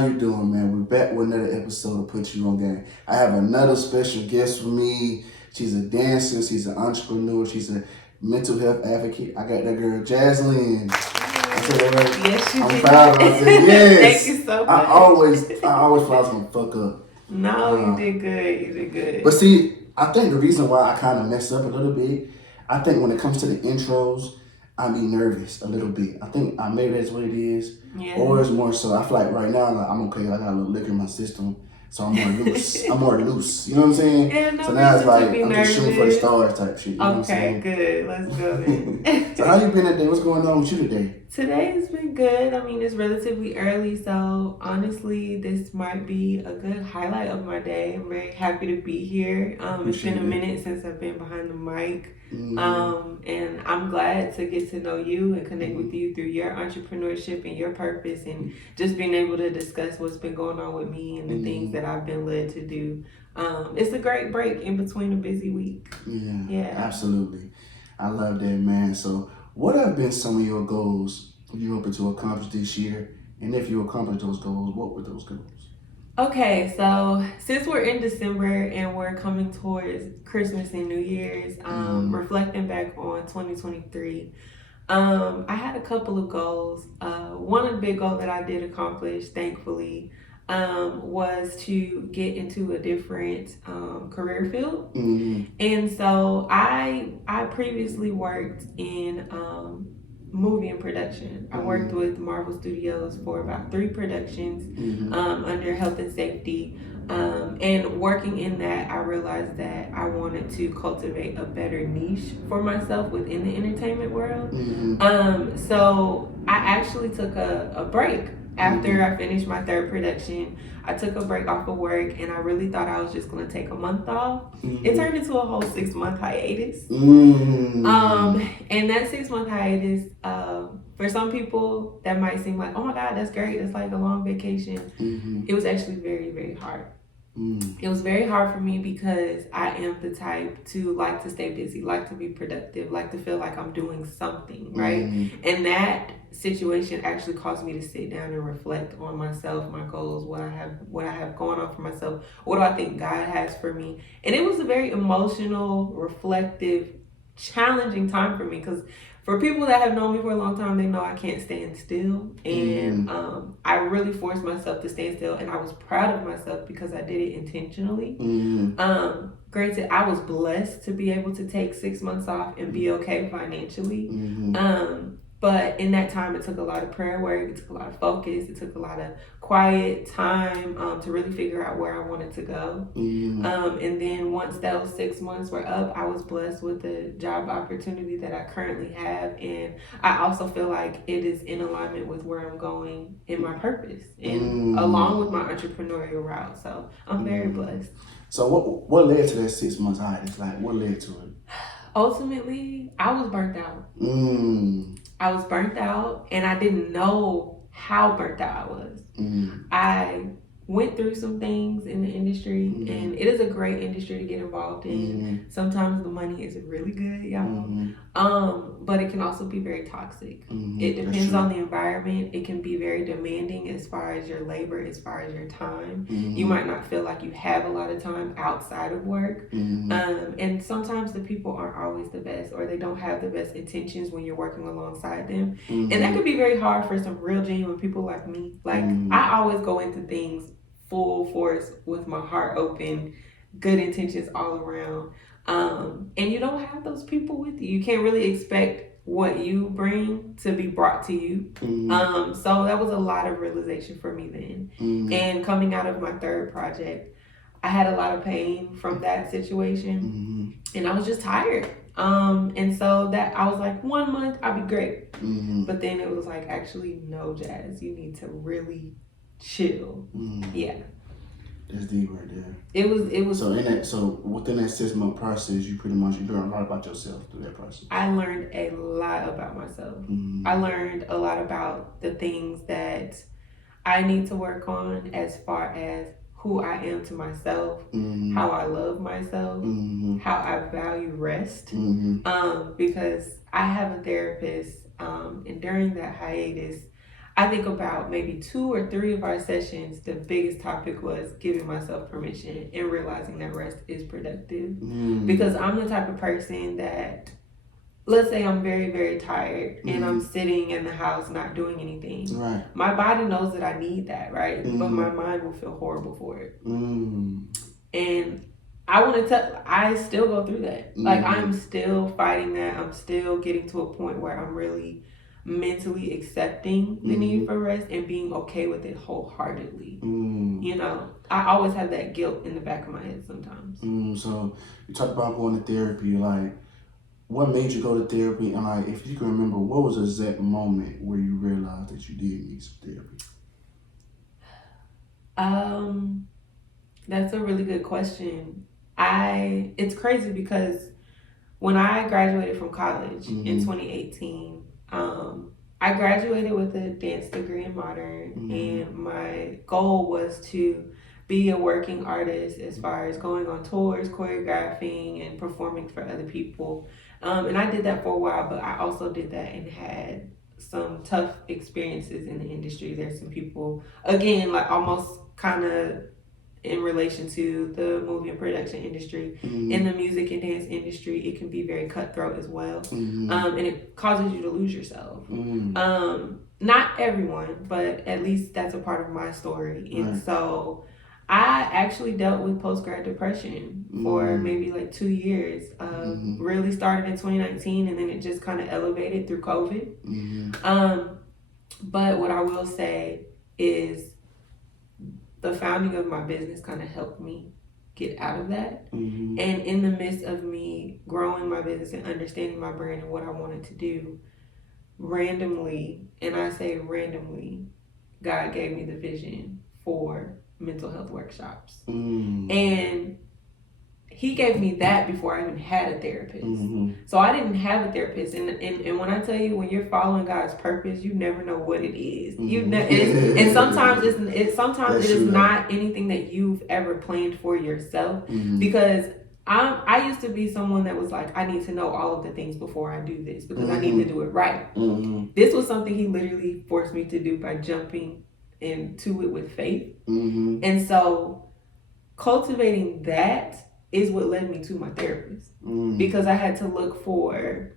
how you doing, man? We're back with another episode of Put You On Game. I have another special guest for me. She's a dancer, she's an entrepreneur, she's a mental health advocate. I got that girl, JASLYN. Yes, you I'm did. proud of her. Yes. Thank you so much. I always thought I was gonna fuck up. No, you did good. You did good. But see, I think the reason why I kind of messed up a little bit, I think when it comes to the intros, I be nervous a little bit. I think maybe that's what it is. Yeah. Or it's more so, I feel like right now, like, I'm okay. I got a little liquor in my system. So I'm more loose. I'm more loose. You know what I'm saying? Yeah, no, so now it's like, I'm nervous. just shooting for the stars type shit. You know what I'm saying? Good. Let's go then. So how you been today? What's going on with you today? Today's been good. I mean, it's relatively early, so honestly, this might be a good highlight of my day. I'm very happy to be here. It's been a minute since I've been behind the mic. And I'm glad to get to know you and connect with you through your entrepreneurship and your purpose, and just being able to discuss what's been going on with me and the things that I've been led to do. It's a great break in between a busy week. Yeah, absolutely. I love that, man. So what have been some of your goals you're hoping to accomplish this year? And if you accomplish those goals, what were those goals? Okay, so since we're in December and we're coming towards Christmas and New Year's, reflecting back on 2023, I had a couple of goals. One of the big goals that I did accomplish, thankfully, was to get into a different career field. And so I previously worked in movie and production. I worked with Marvel Studios for about 3 productions under health and safety. And working in that, I realized that I wanted to cultivate a better niche for myself within the entertainment world. So I actually took a break. After I finished my 3rd production, I took a break off of work, and I really thought I was just going to take a month off. It turned into a whole 6-month hiatus. And that 6-month hiatus, for some people, that might seem like, oh my God, that's great. It's like a long vacation. It was actually very, very hard. It was very hard for me because I am the type to like to stay busy, like to be productive, like to feel like I'm doing something, right? And that situation actually caused me to sit down and reflect on myself, my goals, what I have going on for myself, what do I think God has for me. And it was a very emotional, reflective, challenging time for me, because for people that have known me for a long time, they know I can't stand still. And I really forced myself to stand still, and I was proud of myself because I did it intentionally. Granted, I was blessed to be able to take 6 months off and be okay financially. But in that time, it took a lot of prayer work, it took a lot of focus, it took a lot of quiet time to really figure out where I wanted to go. And then once those 6 months were up, I was blessed with the job opportunity that I currently have. And I also feel like it is in alignment with where I'm going in my purpose and along with my entrepreneurial route. So I'm very blessed. So what led to that 6 months hiatus? Like, what led to it? Ultimately, I was burnt out. I was burnt out, and I didn't know how burnt out I was. I went through some things in the industry, and it is a great industry to get involved in. Sometimes the money is really good, y'all. But it can also be very toxic. It depends on the environment. It can be very demanding as far as your labor, as far as your time. You might not feel like you have a lot of time outside of work. And sometimes the people aren't always the best, or they don't have the best intentions when you're working alongside them. And that could be very hard for some real genuine people like me. Like, I always go into things full force with my heart open, good intentions all around. And you don't have those people with you. You can't really expect what you bring to be brought to you. So that was a lot of realization for me then. And coming out of my 3rd project, I had a lot of pain from that situation. And I was just tired. And so that I was like, 1 month, I'll be great. But then it was like, actually, no, Jazz, you need to really chill. Yeah. That's deep right there. It was. So within that 6-month process, you learned a lot about yourself through that process. I learned a lot about myself. I learned a lot about the things that I need to work on as far as who I am to myself, how I love myself, how I value rest. Because I have a therapist, and during that hiatus, I think about maybe 2 or 3 of our sessions, the biggest topic was giving myself permission and realizing that rest is productive. Because I'm the type of person that, let's say I'm very, very tired and I'm sitting in the house not doing anything. Right. My body knows that I need that, right? But my mind will feel horrible for it. And I still go through that. Like, I'm still fighting that. I'm still getting to a point where I'm really mentally accepting the need for rest and being okay with it wholeheartedly. You know, I always have that guilt in the back of my head sometimes. So you talk about going to therapy. Like, what made you go to therapy? And like, if you can remember, what was the exact moment where you realized that you did need some therapy? That's a really good question. It's crazy because when I graduated from college in 2018, I graduated with a dance degree in modern, and my goal was to be a working artist as far as going on tours, choreographing, and performing for other people. And I did that for a while, but I also did that and had some tough experiences in the industry. There's some people, again, like almost kind of in relation to the movie and production industry. In the music and dance industry, it can be very cutthroat as well. And it causes you to lose yourself. Not everyone, but at least that's a part of my story. And so I actually dealt with post-grad depression for maybe like 2 years. Really started in 2019, and then it just kind of elevated through COVID. But what I will say is the founding of my business kind of helped me get out of that. And in the midst of me growing my business and understanding my brand and what I wanted to do, randomly, and I say randomly, God gave me the vision for mental health workshops. And he gave me that before I even had a therapist. So I didn't have a therapist. And when I tell you, when you're following God's purpose, you never know what it is. And sometimes it is not anything that you've ever planned for yourself. Because I used to be someone that was like, I need to know all of the things before I do this because I need to do it right. This was something he literally forced me to do by jumping into it with faith. And so cultivating that is what led me to my therapist. Because I had to look for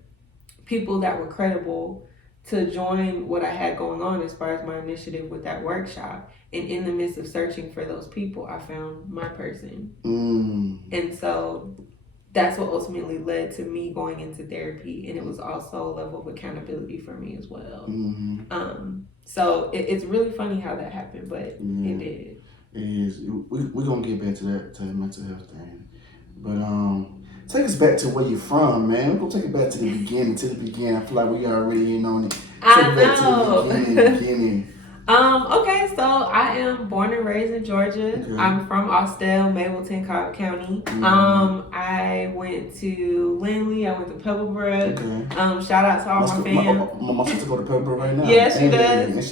people that were credible to join what I had going on as far as my initiative with that workshop. And in the midst of searching for those people, I found my person. And so that's what ultimately led to me going into therapy. And it was also a level of accountability for me as well. So it's really funny how that happened, but it did. It is. We're going to get back to that mental health thing. But take us back to where you're from, man. We're going to take it back to the beginning. I feel like we already in on it. Take I it back know. to the beginning. Okay, so I am born and raised in Georgia. Okay. I'm from Austell, Mableton, Cobb County. I went to Lindley. I went to Pebblebrook. Okay. Shout out to all my fam. My sister go to Pebblebrook right now. Yeah, she does.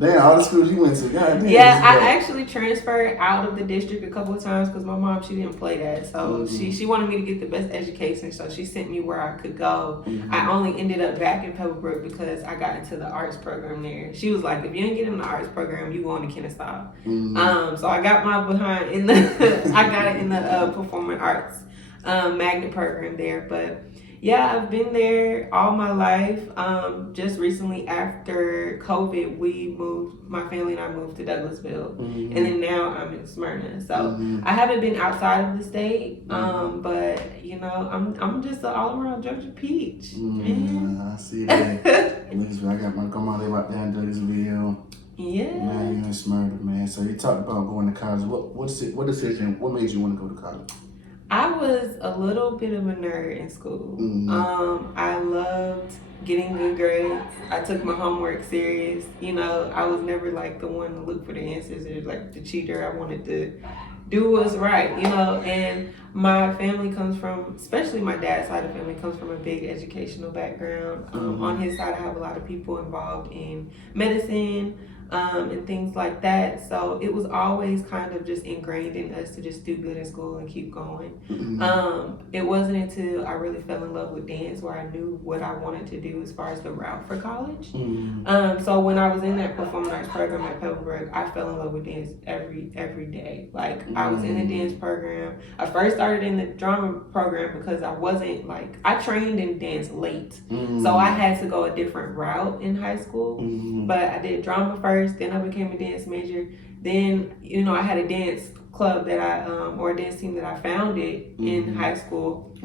And all the schools she went to. God damn. Yeah, I actually transferred out of the district a couple of times because my mom, she didn't play that. So she wanted me to get the best education. So she sent me where I could go. I only ended up back in Pebblebrook because I got into the arts program there. She was like, if you didn't get in the arts program, you going to Kennesaw. So I got my behind in the performing arts magnet program there. But yeah, I've been there all my life. Just recently after COVID, my family and I moved to Douglasville. And then now I'm in Smyrna. So I haven't been outside of the state. But you know, I'm just an all around Georgia peach. I see that. I got my grandma live out there in Douglasville. Yeah. Now you in Smyrna, man. So you talked about going to college. What decision? What made you want to go to college? I was a little bit of a nerd in school. I loved getting good grades. I took my homework serious. You know, I was never like the one to look for the answers or like the cheater. I wanted to do what's right, you know. And my family comes from, especially my dad's side of the family, comes from a big educational background. On his side, I have a lot of people involved in medicine, and things like that. So it was always kind of just ingrained in us to just do good in school and keep going. It wasn't until I really fell in love with dance where I knew what I wanted to do as far as the route for college. So when I was in that performing arts program at Pebblebrook, I fell in love with dance every day. Like I was in the dance program. I first started in the drama program because I wasn't like, I trained in dance late. So I had to go a different route in high school. But I did drama first, then I became a dance major. Then, you know, I had a dance club that or a dance team that I founded in high school.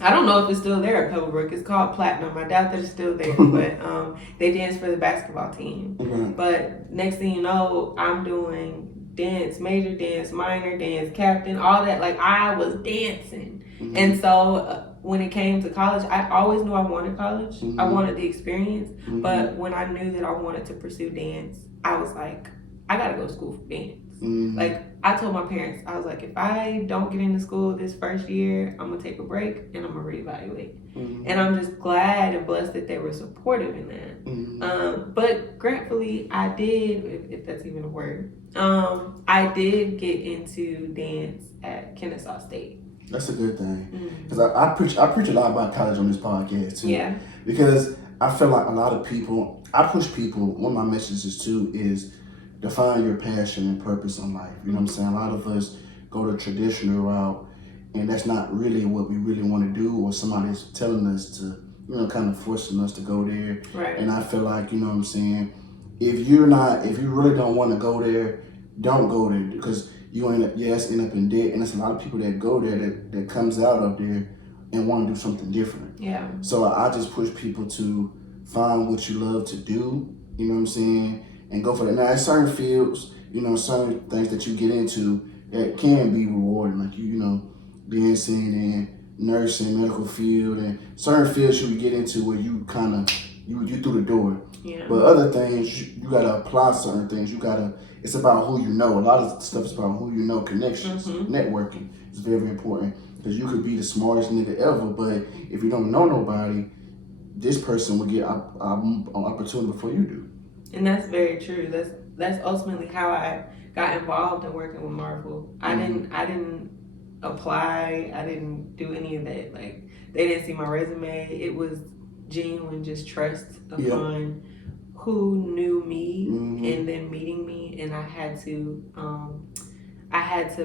I don't know if it's still there at Pebblebrook. It's called Platinum. I doubt that it's still there, but they dance for the basketball team. But next thing you know, I'm doing dance major, dance minor, dance captain, all that. Like I was dancing. And so when it came to college, I always knew I wanted college. I wanted the experience. But when I knew that I wanted to pursue dance, I was like, I gotta go to school for dance. Like I told my parents, I was like, if I don't get into school this first year, I'm gonna take a break and I'm gonna reevaluate. And I'm just glad and blessed that they were supportive in that. But gratefully, I did, if that's even a word, I did get into dance at Kennesaw State. That's a good thing. Because I preach a lot about college on this podcast too. Yeah. Because I feel like a lot of people, I push people, one of my messages too is define your passion and purpose in life. You know what I'm saying? A lot of us go the traditional route and that's not really what we really want to do, or somebody's telling us to, you know, kind of forcing us to go there. Right. And I feel like, you know what I'm saying, if you really don't want to go there, don't go there, because you end up in debt. And there's a lot of people that go there that comes out of there and want to do something different. Yeah. So I just push people to find what you love to do, you know what I'm saying, and go for that. Now, there's certain fields, you know, certain things that you get into that can be rewarding, like you know, dancing and nursing, medical field, and certain fields you would get into where you kind of you through the door. Yeah. But other things, you gotta apply certain things. It's about who you know. A lot of stuff is about who you know, connections, networking is very, very important. Because you could be the smartest nigga ever, but if you don't know nobody, this person will get an opportunity before you do. And that's very true. That's ultimately how I got involved in working with Marvel. I didn't apply. I didn't do any of that. Like they didn't see my resume. It was genuine, just trust upon who knew me and then meeting me, and I had to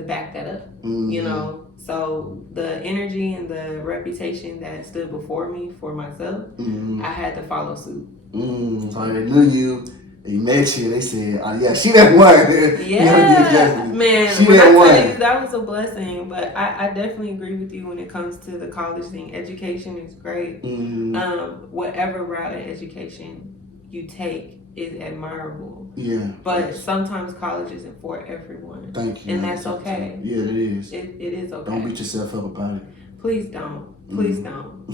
back that up. You know, so the energy and the reputation that stood before me for myself, I had to follow suit. So they knew you. They met you. They said, "Oh yeah, she that one." Yeah, man. She when that I one. tell you, that was a blessing. But I definitely agree with you when it comes to the college thing. Education is great. Whatever route of education you take is admirable. Yeah. But sometimes college isn't for everyone. Thank you. And that's okay. Yeah, it is. It is okay. Don't beat yourself up about it. Please don't. Please don't.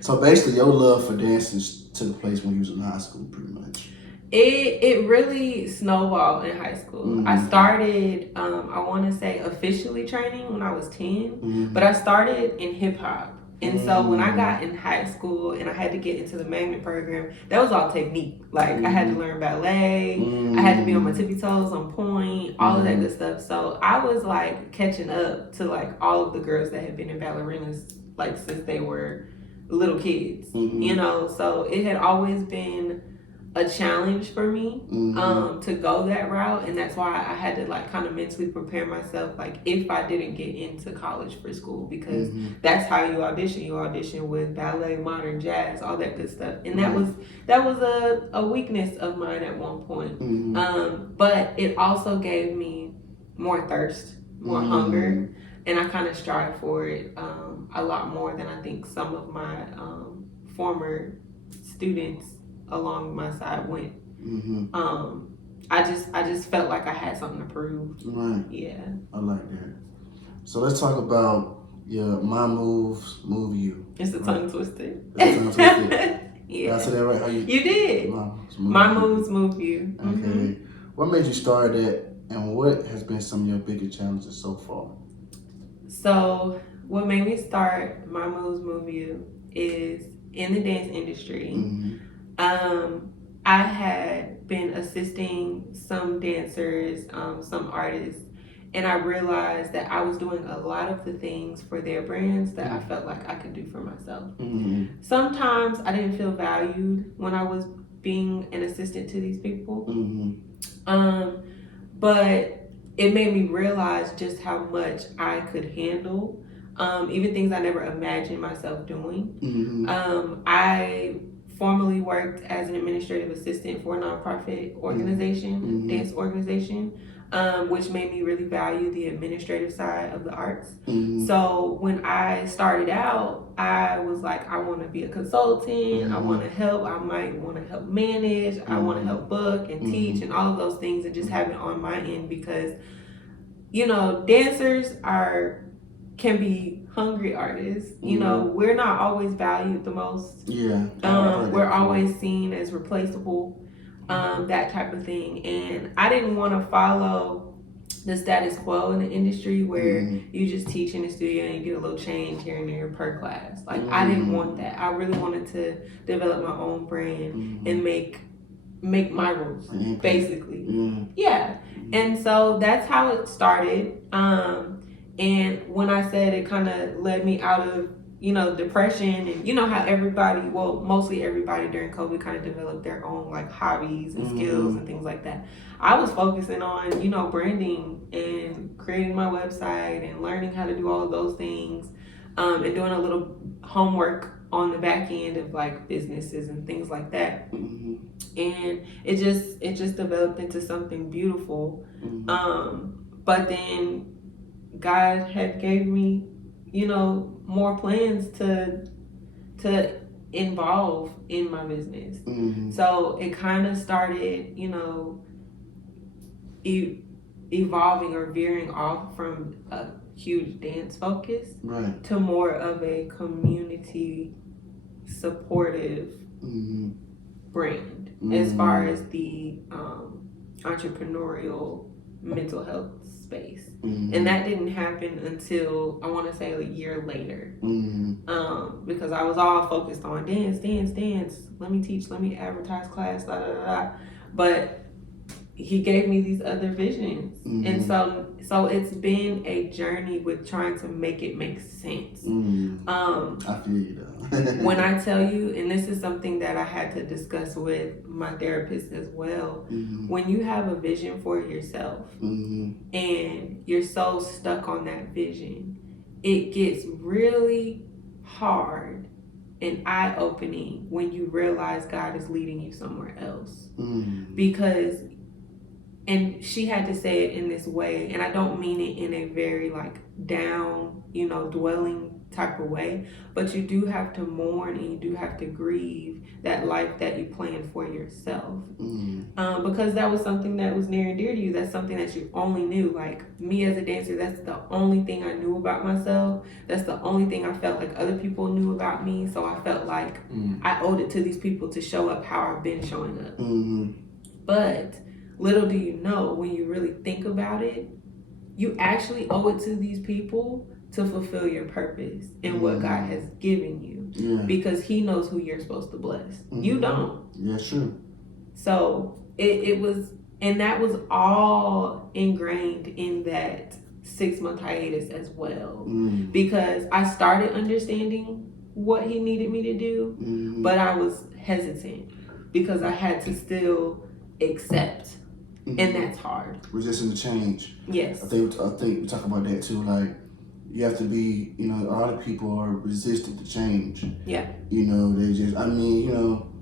So basically, your love for dancing took place when you was in high school, pretty much. It really snowballed in high school. I started, I want to say officially training when I was 10, but I started in hip hop. And so when I got in high school and I had to get into the magnet program, that was all technique. Like I had to learn ballet, I had to be on my tippy toes, on point, all of that good stuff. So I was like catching up to like all of the girls that had been in ballerinas like since they were little kids, you know. So it had always been a challenge for me to go that route, and that's why I had to like kind of mentally prepare myself, like if I didn't get into college for school, because that's how you audition with ballet, modern, jazz, all that good stuff. And that was a weakness of mine at one point. But it also gave me more thirst, more hunger, and I kind of strive for it a lot more than I think some of my former students along my side went. I just felt like I had something to prove. Right. Yeah. I like that. So let's talk about your My Moves Move You. It's a tongue twister. It's a tongue twister. Yeah. Did I say that right? How you did. My moves move you. Okay. What made you start that, and what has been some of your biggest challenges so far? So what made me start My Moves Move You is in the dance industry. I had been assisting some dancers, some artists, and I realized that I was doing a lot of the things for their brands that I felt like I could do for myself. Mm-hmm. Sometimes I didn't feel valued when I was being an assistant to these people. Mm-hmm. But it made me realize just how much I could handle, even things I never imagined myself doing. Mm-hmm. I formerly worked as an administrative assistant for a nonprofit organization, Mm-hmm. dance organization, which made me really value the administrative side of the arts. Mm-hmm. So when I started out, I was like, I want to be a consultant. I want to help. I might want to help manage. I want to help book and teach and all of those things, and just have it on my end because, you know, dancers can be hungry artists. You know, we're not always valued the most. Yeah. We're always seen as replaceable, that type of thing. And I didn't want to follow the status quo in the industry where you just teach in the studio and you get a little change here and there per class. Like, I didn't want that. I really wanted to develop my own brand and make my rules, basically. Yeah. And so that's how it started. And when I said it kind of led me out of, you know, depression, and you know how mostly everybody during COVID kind of developed their own like hobbies and skills and things like that. I was focusing on, you know, branding and creating my website and learning how to do all of those things, and doing a little homework on the back end of like businesses and things like that. And it just developed into something beautiful. But then God had gave me, you know, more plans to involve in my business. So it kind of started, you know, evolving or veering off from a huge dance focus to more of a community supportive brand as far as the entrepreneurial mental health space. And that didn't happen until I want to say a year later, because I was all focused on dance, let me teach, let me advertise class, but he gave me these other visions. And so it's been a journey with trying to make it make sense. I feel you though. When I tell you, and this is something that I had to discuss with my therapist as well, when you have a vision for yourself and you're so stuck on that vision, it gets really hard and eye-opening when you realize God is leading you somewhere else. Because, and she had to say it in this way, and I don't mean it in a very like down, you know, dwelling type of way, but you do have to mourn and you do have to grieve that life that you planned for yourself. Because that was something that was near and dear to you. That's something that you only knew. Like me as a dancer, that's the only thing I knew about myself. That's the only thing I felt like other people knew about me. So I felt like I owed it to these people to show up how I've been showing up. But little do you know, when you really think about it, you actually owe it to these people to fulfill your purpose and what God has given you, because he knows who you're supposed to bless. You don't. Yeah, sure. So it was, and that was all ingrained in that 6-month hiatus as well, because I started understanding what he needed me to do, but I was hesitant because I had to still accept. And that's hard. Resisting the change. Yes. I think we talk about that too. Like, you have to be, you know, a lot of people are resistant to change. Yeah. You know, they just, I mean, you know,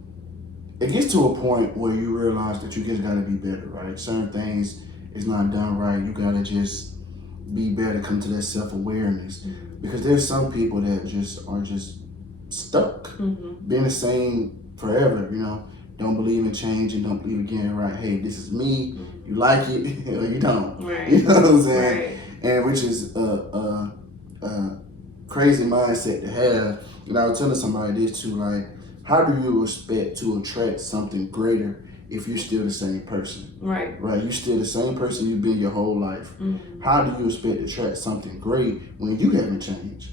it gets to a point where you realize that you just gotta be better, right? Certain things is not done right. You gotta just be better, come to that self-awareness. Because there's some people that just are just stuck, being the same forever, you know. Don't believe in change and don't believe in getting it right. Hey, this is me. You like it or you don't. Right. You know what I'm saying? Right. And which is a crazy mindset to have. And I was telling somebody this too, like, how do you expect to attract something greater if you're still the same person? Right. Right. You're still the same person you've been your whole life. How do you expect to attract something great when you haven't changed?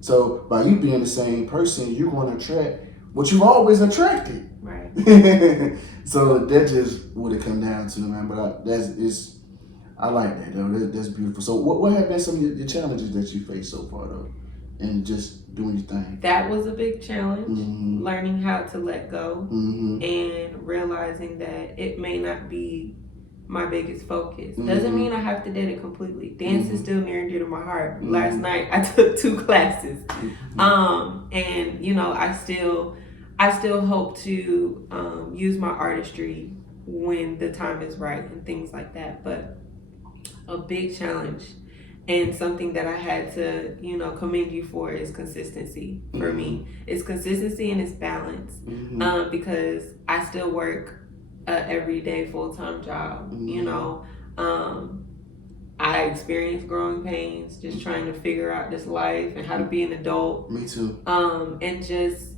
So by you being the same person, you're going to attract what you've always attracted. Right. Right. So that just would have come down to, man. But I like that though. That's beautiful. So what have been some of your challenges that you faced so far though, and just doing your thing? That was a big challenge. Mm-hmm. Learning how to let go Mm-hmm. and realizing that it may not be my biggest focus. Mm-hmm. Doesn't mean I have to did it completely. Dance is still near and dear to my heart. Mm-hmm. Last night I took 2 classes, Mm-hmm. and you know I still hope to use my artistry when the time is right and things like that. But a big challenge and something that I had to, you know, commend you for is consistency for me. It's consistency and it's balance. Because I still work a everyday full-time job, you know. I experience growing pains just trying to figure out this life and how to be an adult. Me too. And just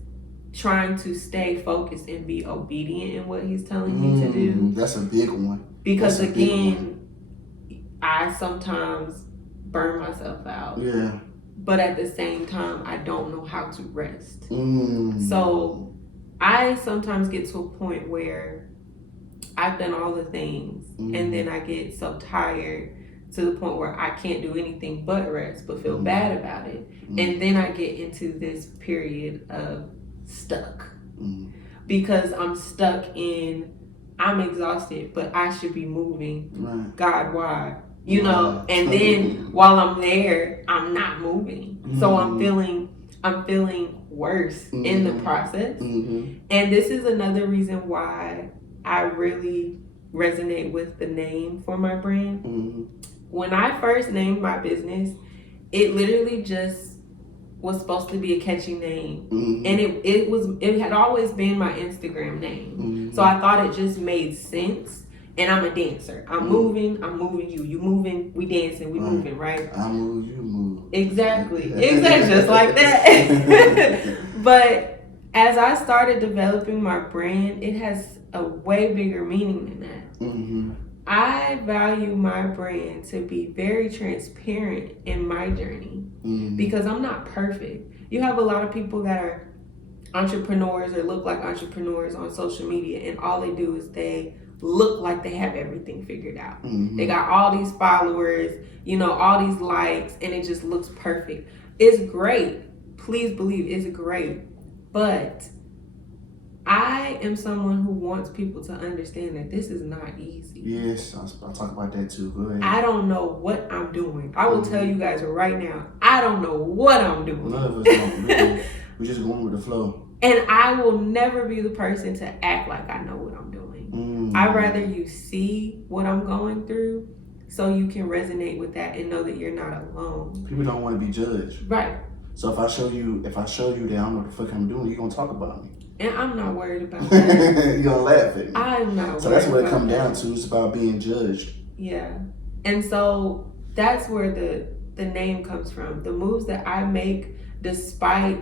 trying to stay focused and be obedient in what he's telling me to do. That's a big one. Because again, I sometimes burn myself out. Yeah. But at the same time, I don't know how to rest. Mm. So I sometimes get to a point where I've done all the things and then I get so tired to the point where I can't do anything but rest, but feel bad about it. And then I get into this period of stuck because I'm stuck in, I'm exhausted, but I should be moving. Right. God, why? You know, and then while I'm there, I'm not moving. So I'm feeling worse in the process. And this is another reason why I really resonate with the name for my brand. When I first named my business, it literally just was supposed to be a catchy name. And it had always been my Instagram name. So I thought it just made sense. And I'm a dancer. I'm moving you. You moving, we dancing, we moving, right? I move, you move. Exactly. Just like that. But as I started developing my brand, it has a way bigger meaning than that. I value my brand to be very transparent in my journey because I'm not perfect. You have a lot of people that are entrepreneurs or look like entrepreneurs on social media, and all they do is they look like they have everything figured out. They got all these followers, you know, all these likes, and it just looks perfect. It's great. Please believe it's great. But I am someone who wants people to understand that this is not easy. Yes, I'll talk about that too. Go ahead. I don't know what I'm doing. I will tell you guys right now, I don't know what I'm doing. None of us don't. We're just going with the flow. And I will never be the person to act like I know what I'm doing. I'd rather you see what I'm going through so you can resonate with that and know that you're not alone. People don't want to be judged. Right. So if I show you that I don't know what the fuck I'm doing, you're going to talk about me. And I'm not worried about that. You're going to laugh at me. I'm not worried. So that's what it comes down to. It's about being judged. Yeah. And so that's where the name comes from. The moves that I make despite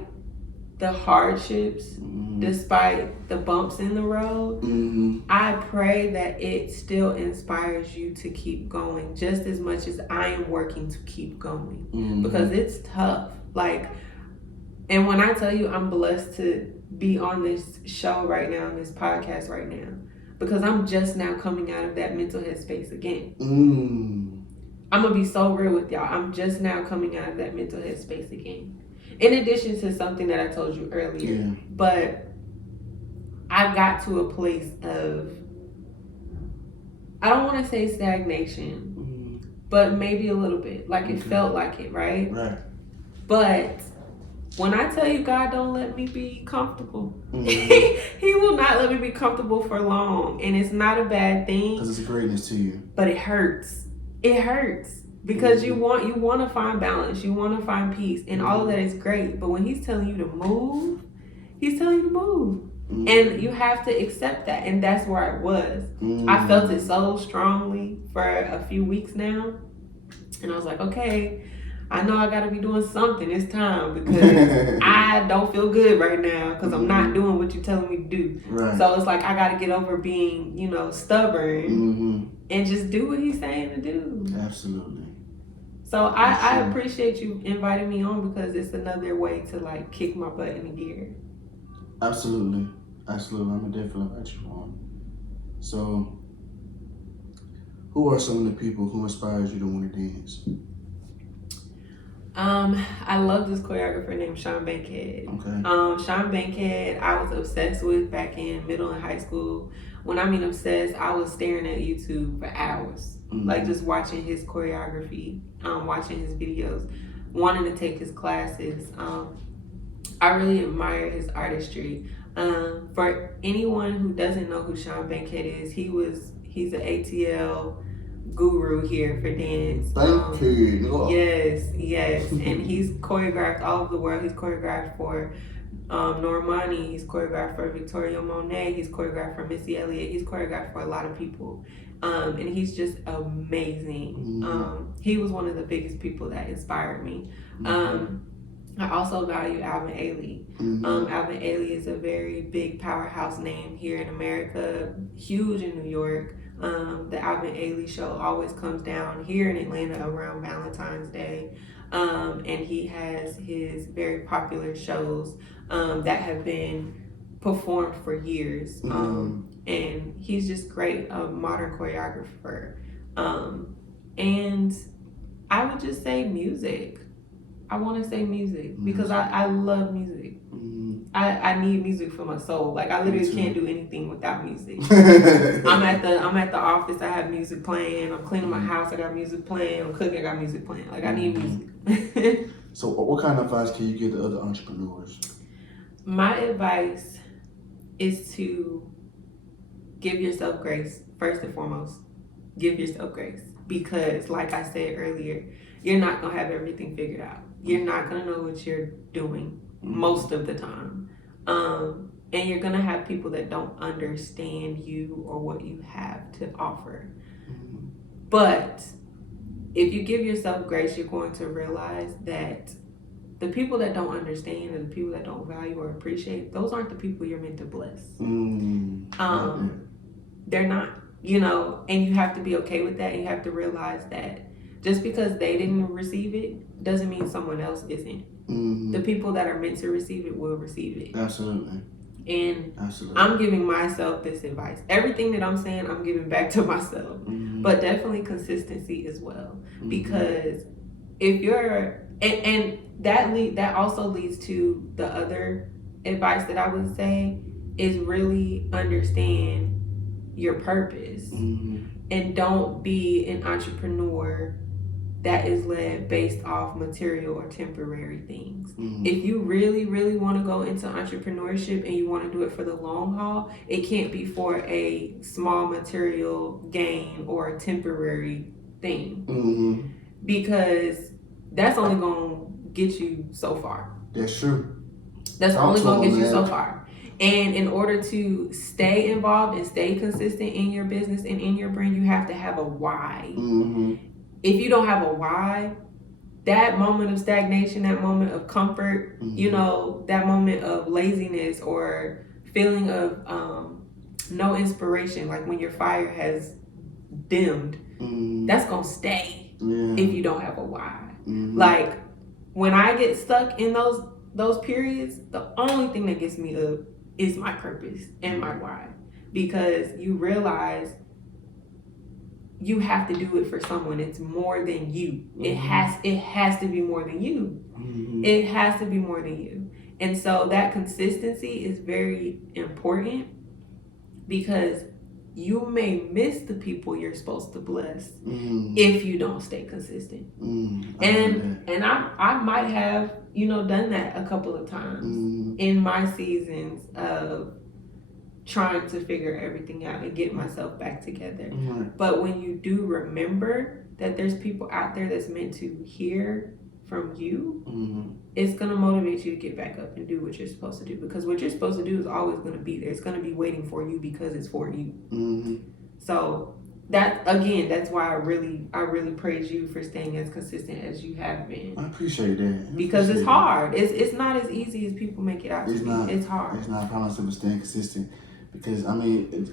the hardships, despite the bumps in the road, I pray that it still inspires you to keep going just as much as I am working to keep going because it's tough. Like, and when I tell you I'm blessed to be on this show right now, on this podcast right now, because I'm just now coming out of that mental health space again. I'm gonna be so real with y'all. I'm just now coming out of that mental health space again. In addition to something that I told you earlier, but I got to a place of, I don't want to say stagnation, but maybe a little bit. Like it felt like it, right? Right. But when I tell you God don't let me be comfortable, He will not let me be comfortable for long. And it's not a bad thing. Because it's a greatness to you. But it hurts. It hurts. Because you want to find balance, you want to find peace, and all of that is great. But when He's telling you to move, He's telling you to move. And you have to accept that. And that's where I was. I felt it so strongly for a few weeks now. And I was like, okay, I know I got to be doing something this time because I don't feel good right now because I'm not doing what you're telling me to do. Right. So it's like I got to get over being, you know, stubborn and just do what He's saying to do. Absolutely. So I appreciate you inviting me on because it's another way to like kick my butt into gear. Absolutely. Absolutely, I'm gonna definitely invite you on. So, who are some of the people who inspires you to want to dance? I love this choreographer named Sean Bankhead. Okay. Sean Bankhead, I was obsessed with back in middle and high school. When I mean obsessed, I was staring at YouTube for hours, like just watching his choreography, watching his videos, wanting to take his classes. I really admire his artistry. For anyone who doesn't know who Sean Bankhead is, he's an ATL guru here for dance. Thank you. Yes, and he's choreographed all over the world. He's choreographed for Normani. He's choreographed for Victoria Monet. He's choreographed for Missy Elliott. He's choreographed for a lot of people, and he's just amazing. He was one of the biggest people that inspired me. I also value Alvin Ailey. Alvin Ailey is a very big powerhouse name here in America, huge in New York. The Alvin Ailey show always comes down here in Atlanta around Valentine's Day. And he has his very popular shows that have been performed for years. And he's just great, a modern choreographer. And I would just say music. I want to say music because I love music. I need music for my soul. Like I literally can't do anything without music. I'm at the office. I have music playing. I'm cleaning my house. I got music playing. I'm cooking. I got music playing. Like I need music. So, what kind of advice can you give to other entrepreneurs? My advice is to give yourself grace first and foremost. Give yourself grace because, like I said earlier, you're not gonna have everything figured out. You're not gonna know what you're doing most of the time. And you're gonna have people that don't understand you or what you have to offer. But if you give yourself grace, you're going to realize that the people that don't understand and the people that don't value or appreciate, those aren't the people you're meant to bless. They're not, and you have to be okay with that. And you have to realize that just because they didn't receive it doesn't mean someone else isn't. The people that are meant to receive it will receive it. Absolutely. And I'm giving myself this advice. Everything that I'm saying, I'm giving back to myself. But definitely consistency as well. Because if you're, and that also leads to the other advice that I would say is really understand your purpose. And don't be an entrepreneur that is led based off material or temporary things. If you really, really want to go into entrepreneurship and you want to do it for the long haul, it can't be for a small material gain or a temporary thing. Because that's only going to get you so far. That's true. That's only going to get you so far. And in order to stay involved and stay consistent in your business and in your brand, you have to have a why. If you don't have a why, that moment of stagnation, that moment of comfort, that moment of laziness or feeling of no inspiration, like when your fire has dimmed, that's going to stay if you don't have a why. Like when I get stuck in those periods, the only thing that gets me up is my purpose and my why, because you realize you have to do it for someone. It's more than you. It has to be more than you. It has to be more than you. And so that consistency is very important because you may miss the people you're supposed to bless if you don't stay consistent. And I might have, done that a couple of times in my seasons of trying to figure everything out and get myself back together. But when you do remember that there's people out there that's meant to hear from you, it's going to motivate you to get back up and do what you're supposed to do, because what you're supposed to do is always going to be there. It's going to be waiting for you because it's for you. So that's why I really praise you for staying as consistent as you have been. I appreciate that. Because it's hard. It's not as easy as people make it out to be. It's hard. It's not. I promise to staying consistent. Because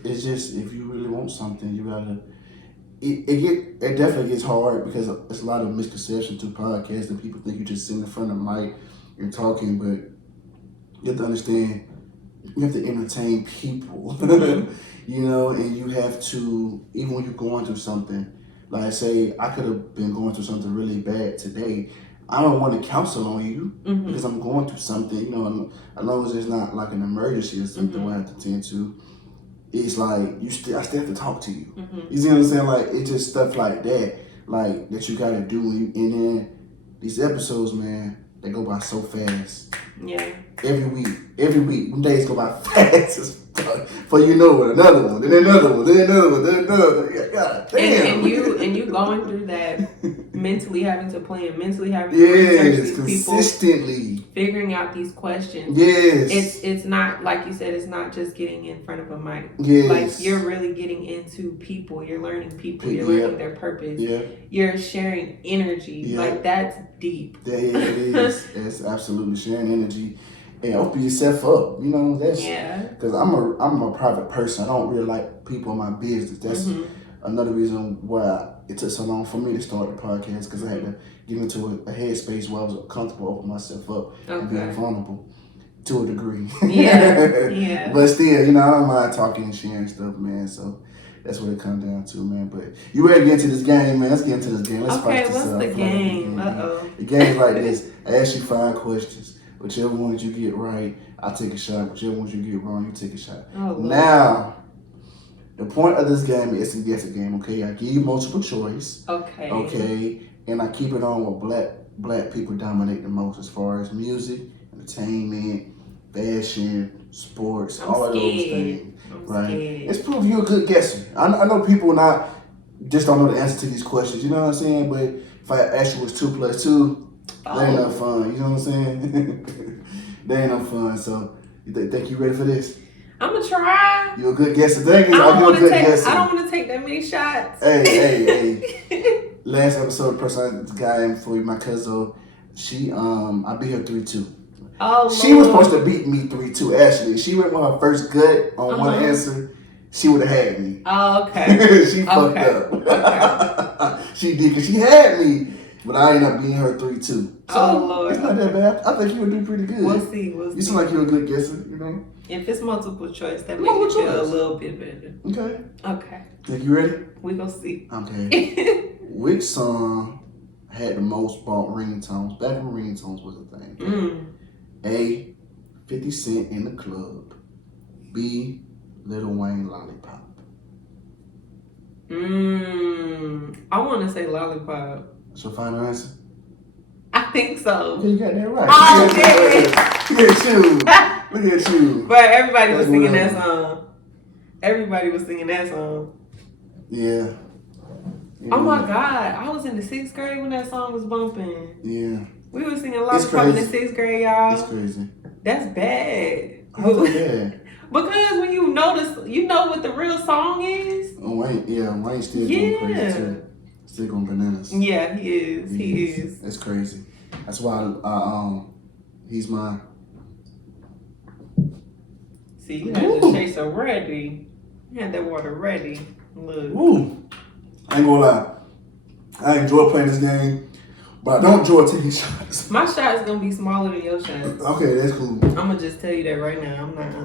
it's just, if you really want something, you gotta. It definitely gets hard because there's a lot of misconception to podcasts and people think you just sit in front of the mic and talking, but you have to understand you have to entertain people, you know, and you have to, even when you're going through something, like say I could have been going through something really bad today. I don't want to counsel on you because I'm going through something, you know, as long as it's not like an emergency or something I have to tend to. It's like I still have to talk to you. You see what I'm saying? Like it's just stuff like that, like that you gotta do. And then these episodes, man, they go by so fast. Yeah. Every week, them days go by fast as fuck. For you know it, another one, then another one, then another one, then another one. God damn. And you going through that mentally having to plan, mentally having to research these consistently. people, figuring out these questions. Yes. It's not, like you said, it's not just getting in front of a mic. Yes. Like you're really getting into people. You're learning people. You're learning their purpose. Yeah. You're sharing energy. Yeah. Like that's deep. Yeah, it is. It's absolutely sharing energy. And open yourself up, you know. That's because I'm a private person. I don't really like people in my business. That's another reason why it took so long for me to start the podcast, because I had to get into a headspace where I was comfortable opening myself up and being vulnerable to a degree. Yeah. But still, you know, I don't mind talking and sharing stuff, man. So that's what it comes down to, man. But you ready to get into this game, man? Let's get into this game. Let's spice this up. What's the game? The game's like this. I ask you 5 questions. Whichever one that you get right, I take a shot. Whichever one you get wrong, you take a shot. Now, the point of this game is to guess a game, okay? I give you multiple choice. Okay. Okay. And I keep it on what black people dominate the most as far as music, entertainment, fashion, sports, all of those things. Right? It's proof you're a good guesser. I know people just don't know the answer to these questions, you know what I'm saying? But if I ask you what's 2 plus 2, that ain't no fun, you know what I'm saying? That ain't no fun. So, you think you ready for this? I'm gonna try. You a good guesser? I don't want to take that many shots. Hey. Last episode, the person, the guy for you, my cousin, I beat her 3-2. Oh, she was supposed to beat me 3-2. Actually, she went with her first gut on one answer. She would have had me. Oh, okay. She fucked up. Okay. She did, because she had me. But I ended up beating her 3-2. So Lord. It's not that bad. I think you would do pretty good. We'll see. You seem like you're a good guesser, you know? If it's multiple choice, that makes me feel a little bit better. Okay. Think you ready? We gonna see. Okay. Which song had the most bought ringtones? Back when ringtones was a thing. A, 50 Cent in the Club. B, Lil Wayne Lollipop. I want to say Lollipop. That's your final answer? I think so. Okay, you got that right. Oh, yeah. Look at you. Look at you. But everybody was singing that song. Everybody was singing that song. Yeah. Oh my God. I was in the 6th grade when that song was bumping. Yeah. We were singing Lollipop in the 6th grade, y'all. That's crazy. That's bad. How's that bad? Because when you notice, you know what the real song is. Oh, Wayne's still going crazy too. Still going bananas. Yeah, he is. He is. It's crazy. That's why he's mine. See, you had the chaser ready. You had that water ready. Look. Ooh. I ain't gonna lie. I enjoy playing this game, but I don't enjoy taking shots. My shot is gonna be smaller than your shots. Okay, that's cool. I'm gonna just tell you that right now. I'm not.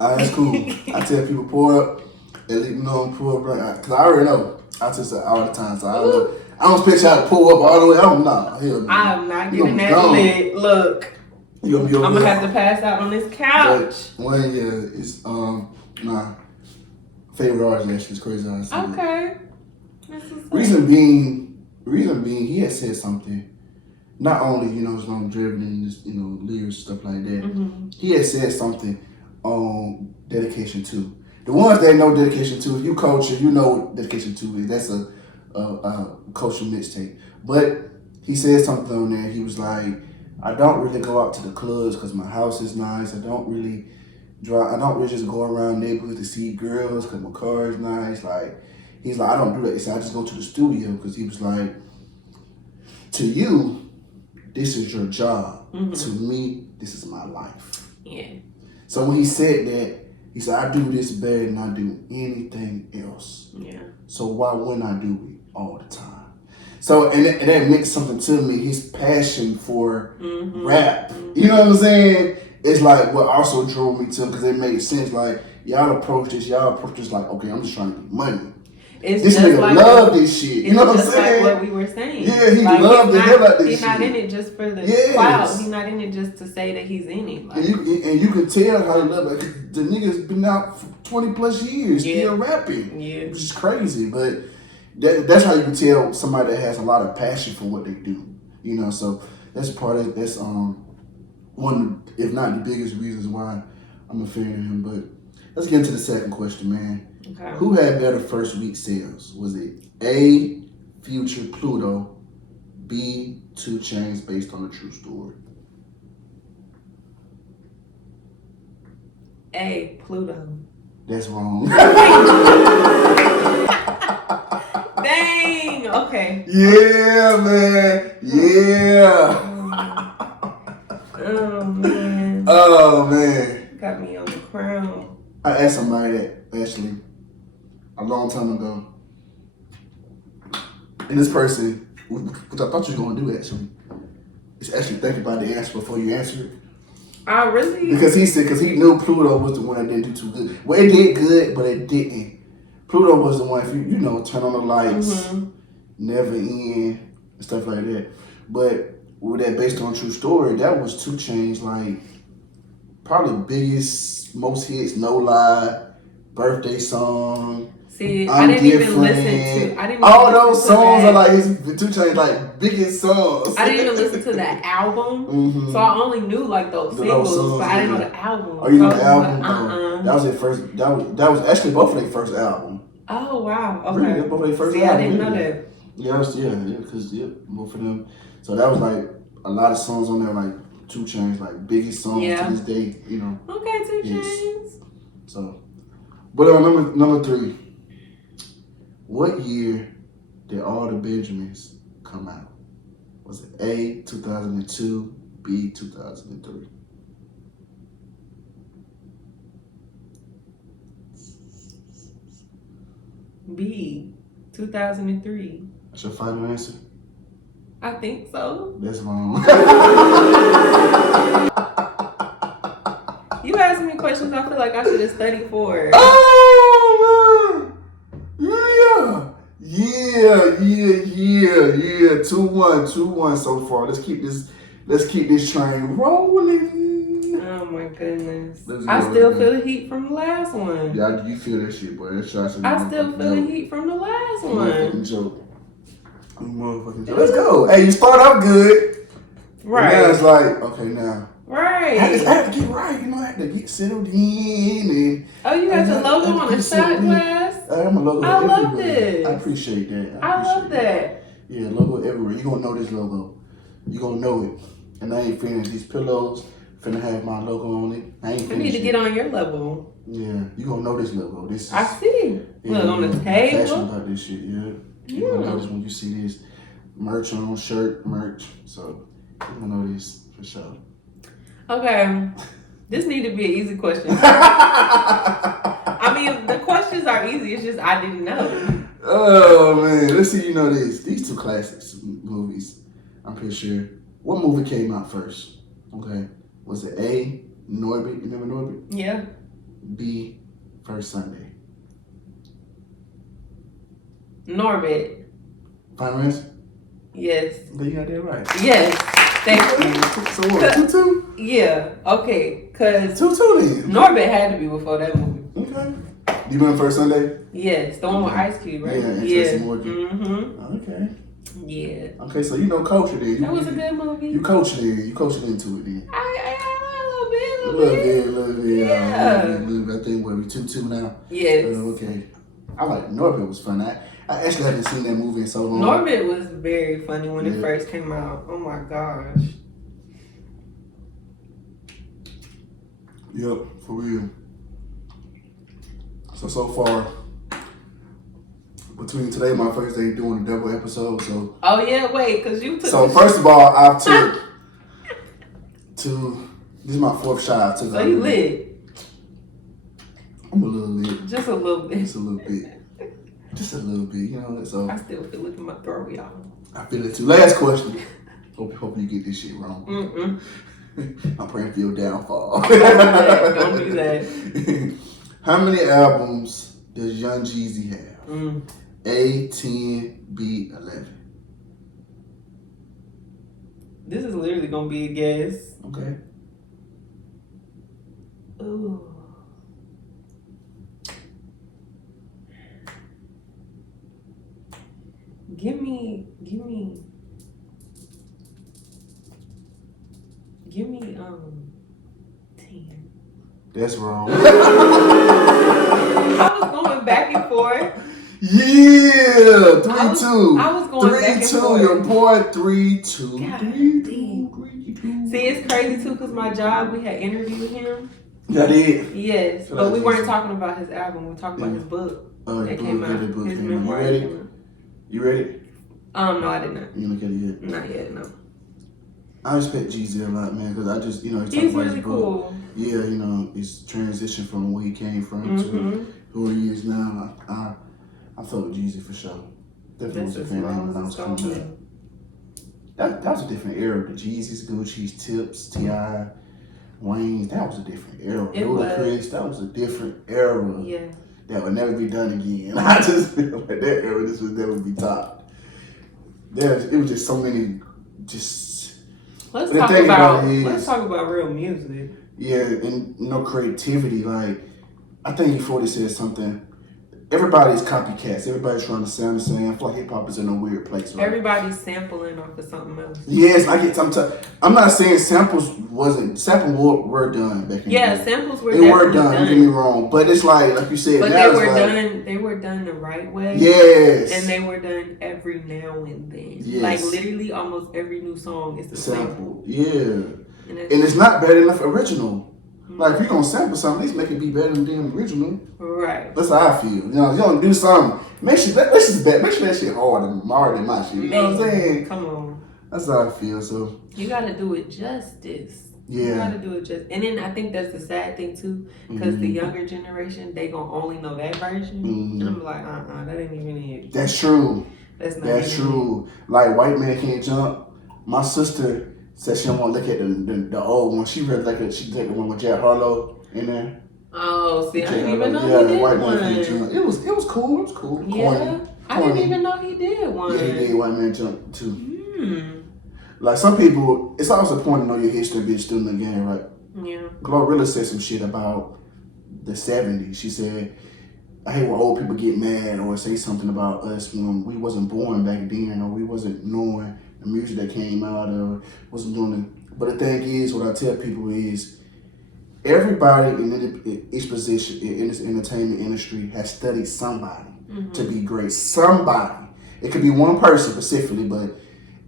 Alright, that's cool. I tell people pour up. They let me know I'm pour up right, because I already know. I test it all the time, so I don't expect y'all to pull up all the way. Hell no. I'm not getting that lit. Look. I'm gonna have to pass out on this couch. But it's my favorite artist actually is Crazy Eyes. Okay. Reason being, he had said something. Not only his longevity and just lyrics stuff like that. He had said something on dedication too. The ones that know dedication too, if you culture, you know what dedication too is. That's a culture mixtape. But he said something on there. He was like, I don't really go out to the clubs because my house is nice. I don't really just go around neighborhoods to see girls because my car is nice. Like, he's like, I don't do that. He said, I just go to the studio, because he was like, to you, this is your job. To me, this is my life. Yeah. So when he said that, he said, I do this better than I do anything else. Yeah. So why wouldn't I do it all the time? So, and that meant something to me, his passion for rap. You know what I'm saying? it's like what also drove me to him because it made sense. Like y'all approach this like, okay, I'm just trying to get money. This nigga like love this shit. You know what I'm saying? Like what we were saying. Yeah, he like, loved the hell out this shit. He's not in it just for the clout. He's not in it just to say that he's in it. Like, and you can tell how he love it. The nigga's been out for 20 plus years still rapping. Which is crazy. But that's how you can tell somebody that has a lot of passion for what they do. You know, so that's one, if not the biggest reasons why I'm a fan of him. But let's get into the second question, man. Okay. Who had better first week sales? Was it A, Future, Pluto, B, 2 Chainz based on a true story? A, Pluto. That's wrong. Dang. Okay. Yeah, man. Yeah. Oh man. Oh man. Got me on the crown. I asked somebody that actually a long time ago, and this person, which I thought you were gonna do actually, is actually think about the answer before you answer it. Oh really? Because he knew Pluto was the one that didn't do too good. Well, it did good, but it didn't. Pluto was the one, if you turn on the lights, never end, and stuff like that. But with that based on true story, that was 2 Chainz, like probably biggest, most hits, No Lie, birthday song. See, I didn't even listen to. All those songs are like his 2 Chainz like biggest songs. I didn't even listen to the album, so I only knew like those singles, songs, but I didn't know the album. Oh, you know the album? Like, that was their first. That was actually both of their first album. Oh wow! Okay. Really, both of their first album. I didn't know that. Yeah, because both of them. So that was like a lot of songs on there, like 2 Chainz, like biggest songs to this day. You know. Okay, 2 Chainz. So, but number 3. What year did All the Benjamins come out? Was it A, 2002, B, 2003? B, 2003. That's your final answer? I think so. That's wrong. You asking me questions I feel like I should have studied for. Oh, man. Yeah. 2-1 so far. Let's keep this train rolling. Oh my goodness. I still feel the heat from the last one. Yeah, you feel that shit, boy. That's I still feel the heat from the last one. Motherfucking joke. Let's go. Hey, you start off good. Right. And now it's like, okay, now. Right. I have to get right, I have to get settled in. And, you got your logo on the shot glass? I have my logo I everywhere. love this. I appreciate that. I love that. Yeah, logo everywhere. You're going to know this logo. You're going to know it. And I ain't finished. These pillows finna have my logo on it. I ain't finished. You need to get on your level. Yeah, you're going to know this logo. This is, I see. Look, on the table. I'm passionate about this shit, yeah. You're going to know this when you see this. Merch on, merch. So, you're going to know this for sure. Okay. This need to be an easy question. I mean, the questions are easy. It's just I didn't know. Oh, man. Let's see you know this. These 2 classics movies, I'm pretty sure. What movie came out first? Okay. Was it A, Norbit? You remember Norbit? Yeah. B, First Sunday. Norbit. Final answer? Yes. You got that right. Yes. Thank you. So what, 2-2? Yeah. Okay. Because 2-2 then. Norbit had to be before that movie. Okay. You remember First Sunday? Yes. The one with Ice Cube, right? Yeah. Mm-hmm. Okay. Yeah. Okay, so you know culture then. That was a good movie. You coached it. You coached into it then. A little bit. Yeah. I think we're 2-2 now. Yes. Okay. I like Norbit was fun. I actually haven't seen that movie in so long. Norbit was very funny when it first came out. Oh my gosh. Yep, for real. So far, between today and my first day doing a double episode, so. Oh yeah, wait, cause you took. So first of all, I've took 2. This is my 4th shot. So you lit. I'm a little lit. Just a little bit. Just a little bit. Just a little bit, you know. So I still feel it in my throat, y'all. I feel it too. Last question. Hope you get this shit wrong. I'm praying for your downfall. Don't do that. How many albums does Young Jeezy have? Mm. A, 10, B, 11. This is literally gonna be a guess. Okay. Ooh. Give me 10. That's wrong. I was going back and forth. Yeah, 3-2. I was going back and 3-2. forth. Your boy 3-2. God 3-2. See, it's crazy too because my job, we had interviewed him. Yeah, I did. Yes, Should but I we just- weren't talking about his album. We were talking about his book that came out. Book His came out. memoir. You ready? You ready? No, I did not. You look at it yet? Not yet, no. I respect Jeezy a lot, man, because I just, you know, he He's talk about really his book. cool. Yeah, you know, his transition from where he came from to who he is now. I felt with Jeezy for sure. Definitely was a fan of him when I was coming up. That was a different era. The Jeezys, Gucci's, Tips, T.I., Wayne's, that was a different era. Ludacris, that was a different era. Yeah. That would never be done again. I just feel like that era, this would never be topped. It was just so many, Let's the talk thing about about it is- let's talk about real music. yeah, and no creativity. Like, I think before they said something, everybody's copycats. Everybody's trying to sound the same. I feel like hip hop is in a weird place. Right? Everybody's sampling off of something else. Yes, I get. I'm not saying samples were done back in the day. Samples were They definitely were done. Don't get me wrong, but it's like you said, but now they were it's like, done. They were done the right way. yes, And they were done every now and then. Yes. Like literally, almost every new song is the sample. Yeah, And it's not bad enough original. Like, if you're gonna sample something, let's make it be better than the original. Right. That's how I feel. You know, if you're gonna do something, make sure that shit harder than my shit. You know what I'm saying? Come on. That's how I feel. So you gotta do it justice. yeah, You gotta do it justice. And then I think that's the sad thing too, because the younger generation, they gonna only know that version. And I'm like, that ain't even it. That's true. That's not That's even true. Like, White Man Can't Jump. My sister said she don't want to look at the old one. She read she take the one with Jack Harlow in there. Oh, see, I Jack didn't even Harlow. know he did White one. Man Can't Jump. It was cool. It was cool. Yeah, Corny. I didn't even know he did one. Yeah, he did White Man Jump too. Hmm. Like, some people, it's always a point to know your history, be a student in the game, right? Yeah. Glorilla said some shit about the 70s. She said, I hate when old people get mad or say something about us when we wasn't born back then, or we wasn't knowing the music that came out, or wasn't doing it. But the thing is, what I tell people is, everybody in each position in this entertainment industry has studied somebody to be great. Somebody. It could be one person specifically, but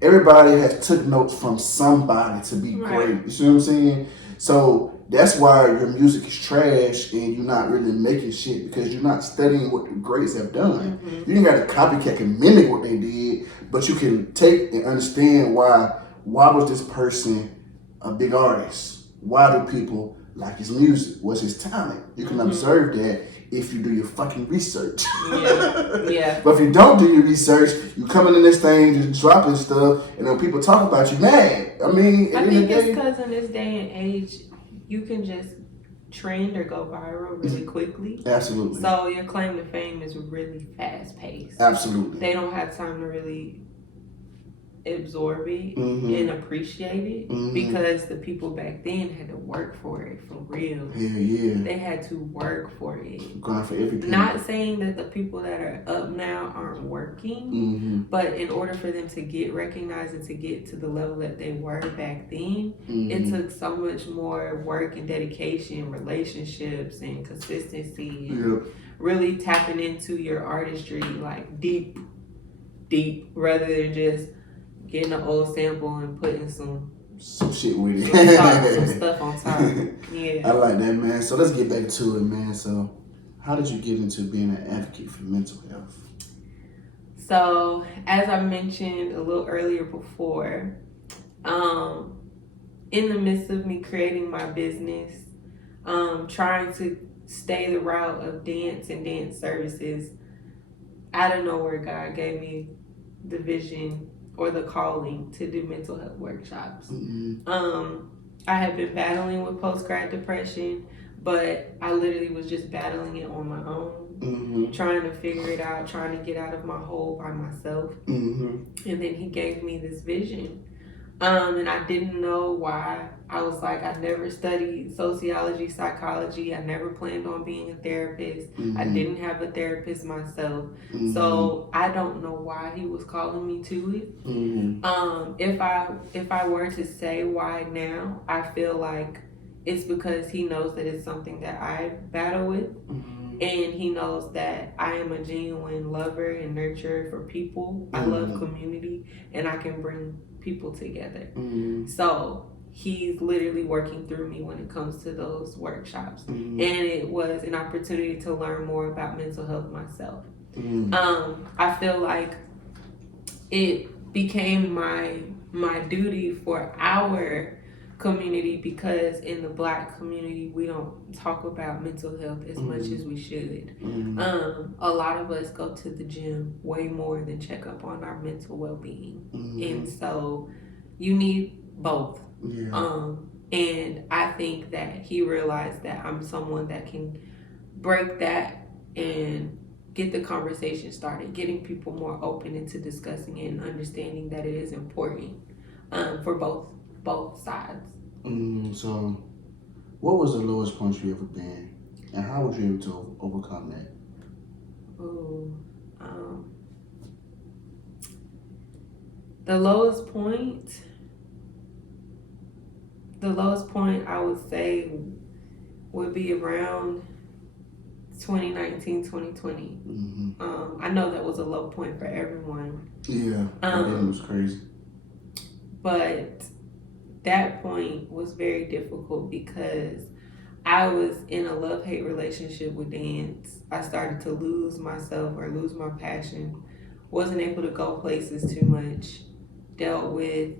everybody has took notes from somebody to be great. You see what I'm saying? So that's why your music is trash and you're not really making shit, because you're not studying what the greats have done. You ain't got to copycat and mimic what they did, but you can take and understand why was this person a big artist? Why do people like his music? What's his talent? You can observe that if you do your fucking research. Yeah. But if you don't do your research, you coming in this thing just dropping stuff, and then people talk about you mad. I mean, I think it's because in this day and age, you can just trend or go viral really quickly. Absolutely. So your claim to fame is really fast paced. Absolutely. They don't have time to really absorb it and appreciate it because the people back then had to work for it for real. Hell yeah. They had to work for it. Going for everything. Not saying that the people that are up now aren't working, but in order for them to get recognized and to get to the level that they were back then, it took so much more work and dedication, relationships and consistency, and really tapping into your artistry like deep, rather than just getting an old sample and putting some shit with it. some stuff on top. Yeah. I like that, man. So let's get back to it, man. So how did you get into being an advocate for mental health? So as I mentioned a little earlier before, in the midst of me creating my business, trying to stay the route of dance and dance services, out of nowhere God gave me the vision or the calling to do mental health workshops. I have been battling with post-grad depression, but I literally was just battling it on my own, trying to figure it out, trying to get out of my hole by myself. And then he gave me this vision. And I didn't know why. I was like, I never studied sociology, psychology. I never planned on being a therapist. I didn't have a therapist myself. So I don't know why he was calling me to it. If I were to say why now, I feel like it's because he knows that it's something that I battle with. And he knows that I am a genuine lover and nurturer for people. I love community, and I can bring people together. So he's literally working through me when it comes to those workshops. And it was an opportunity to learn more about mental health myself. I feel like it became my duty for our community, because in the Black community we don't talk about mental health as much as we should. A lot of us go to the gym way more than check up on our mental well-being. And so you need both. And I think that he realized that I'm someone that can break that and get the conversation started, getting people more open into discussing it and understanding that it is important for both sides. So, what was the lowest point you ever been, and how was you able to overcome that? The lowest point I would say would be around 2019, 2020. I know that was a low point for everyone. Yeah, it was crazy. But that point was very difficult because I was in a love-hate relationship with dance. I started to lose myself or lose my passion. Wasn't able to go places too much. Dealt with,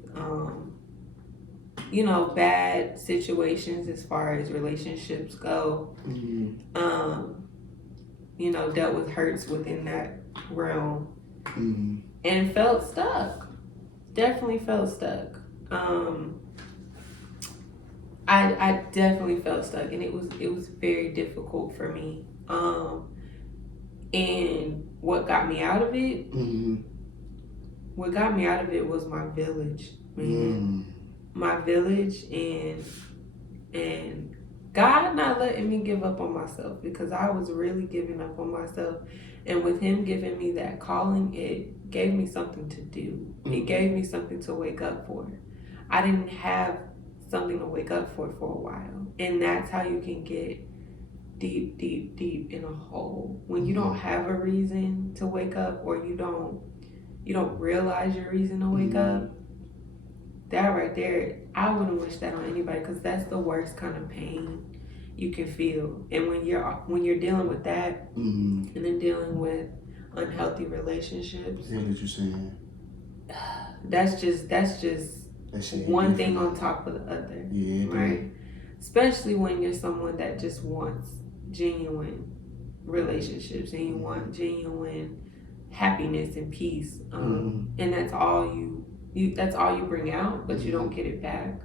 bad situations as far as relationships go. Dealt with hurts within that realm. And felt stuck. Definitely felt stuck. I definitely felt stuck, and it was very difficult for me. And what got me out of it? What got me out of it was my village, man. My village and God not letting me give up on myself, because I was really giving up on myself. And with him giving me that calling, it gave me something to do. It gave me something to wake up for. I didn't have something to wake up for a while. And that's how you can get deep, deep, deep in a hole. When you don't have a reason to wake up, or you don't realize your reason to wake up, that right there, I wouldn't wish that on anybody, because that's the worst kind of pain you can feel. And when you're dealing with that, and then dealing with unhealthy relationships, what did you saying? That's just one thing on top of the other, right? Especially when you're someone that just wants genuine relationships, and you want genuine happiness and peace, and that's all you bring out, but you don't get it back.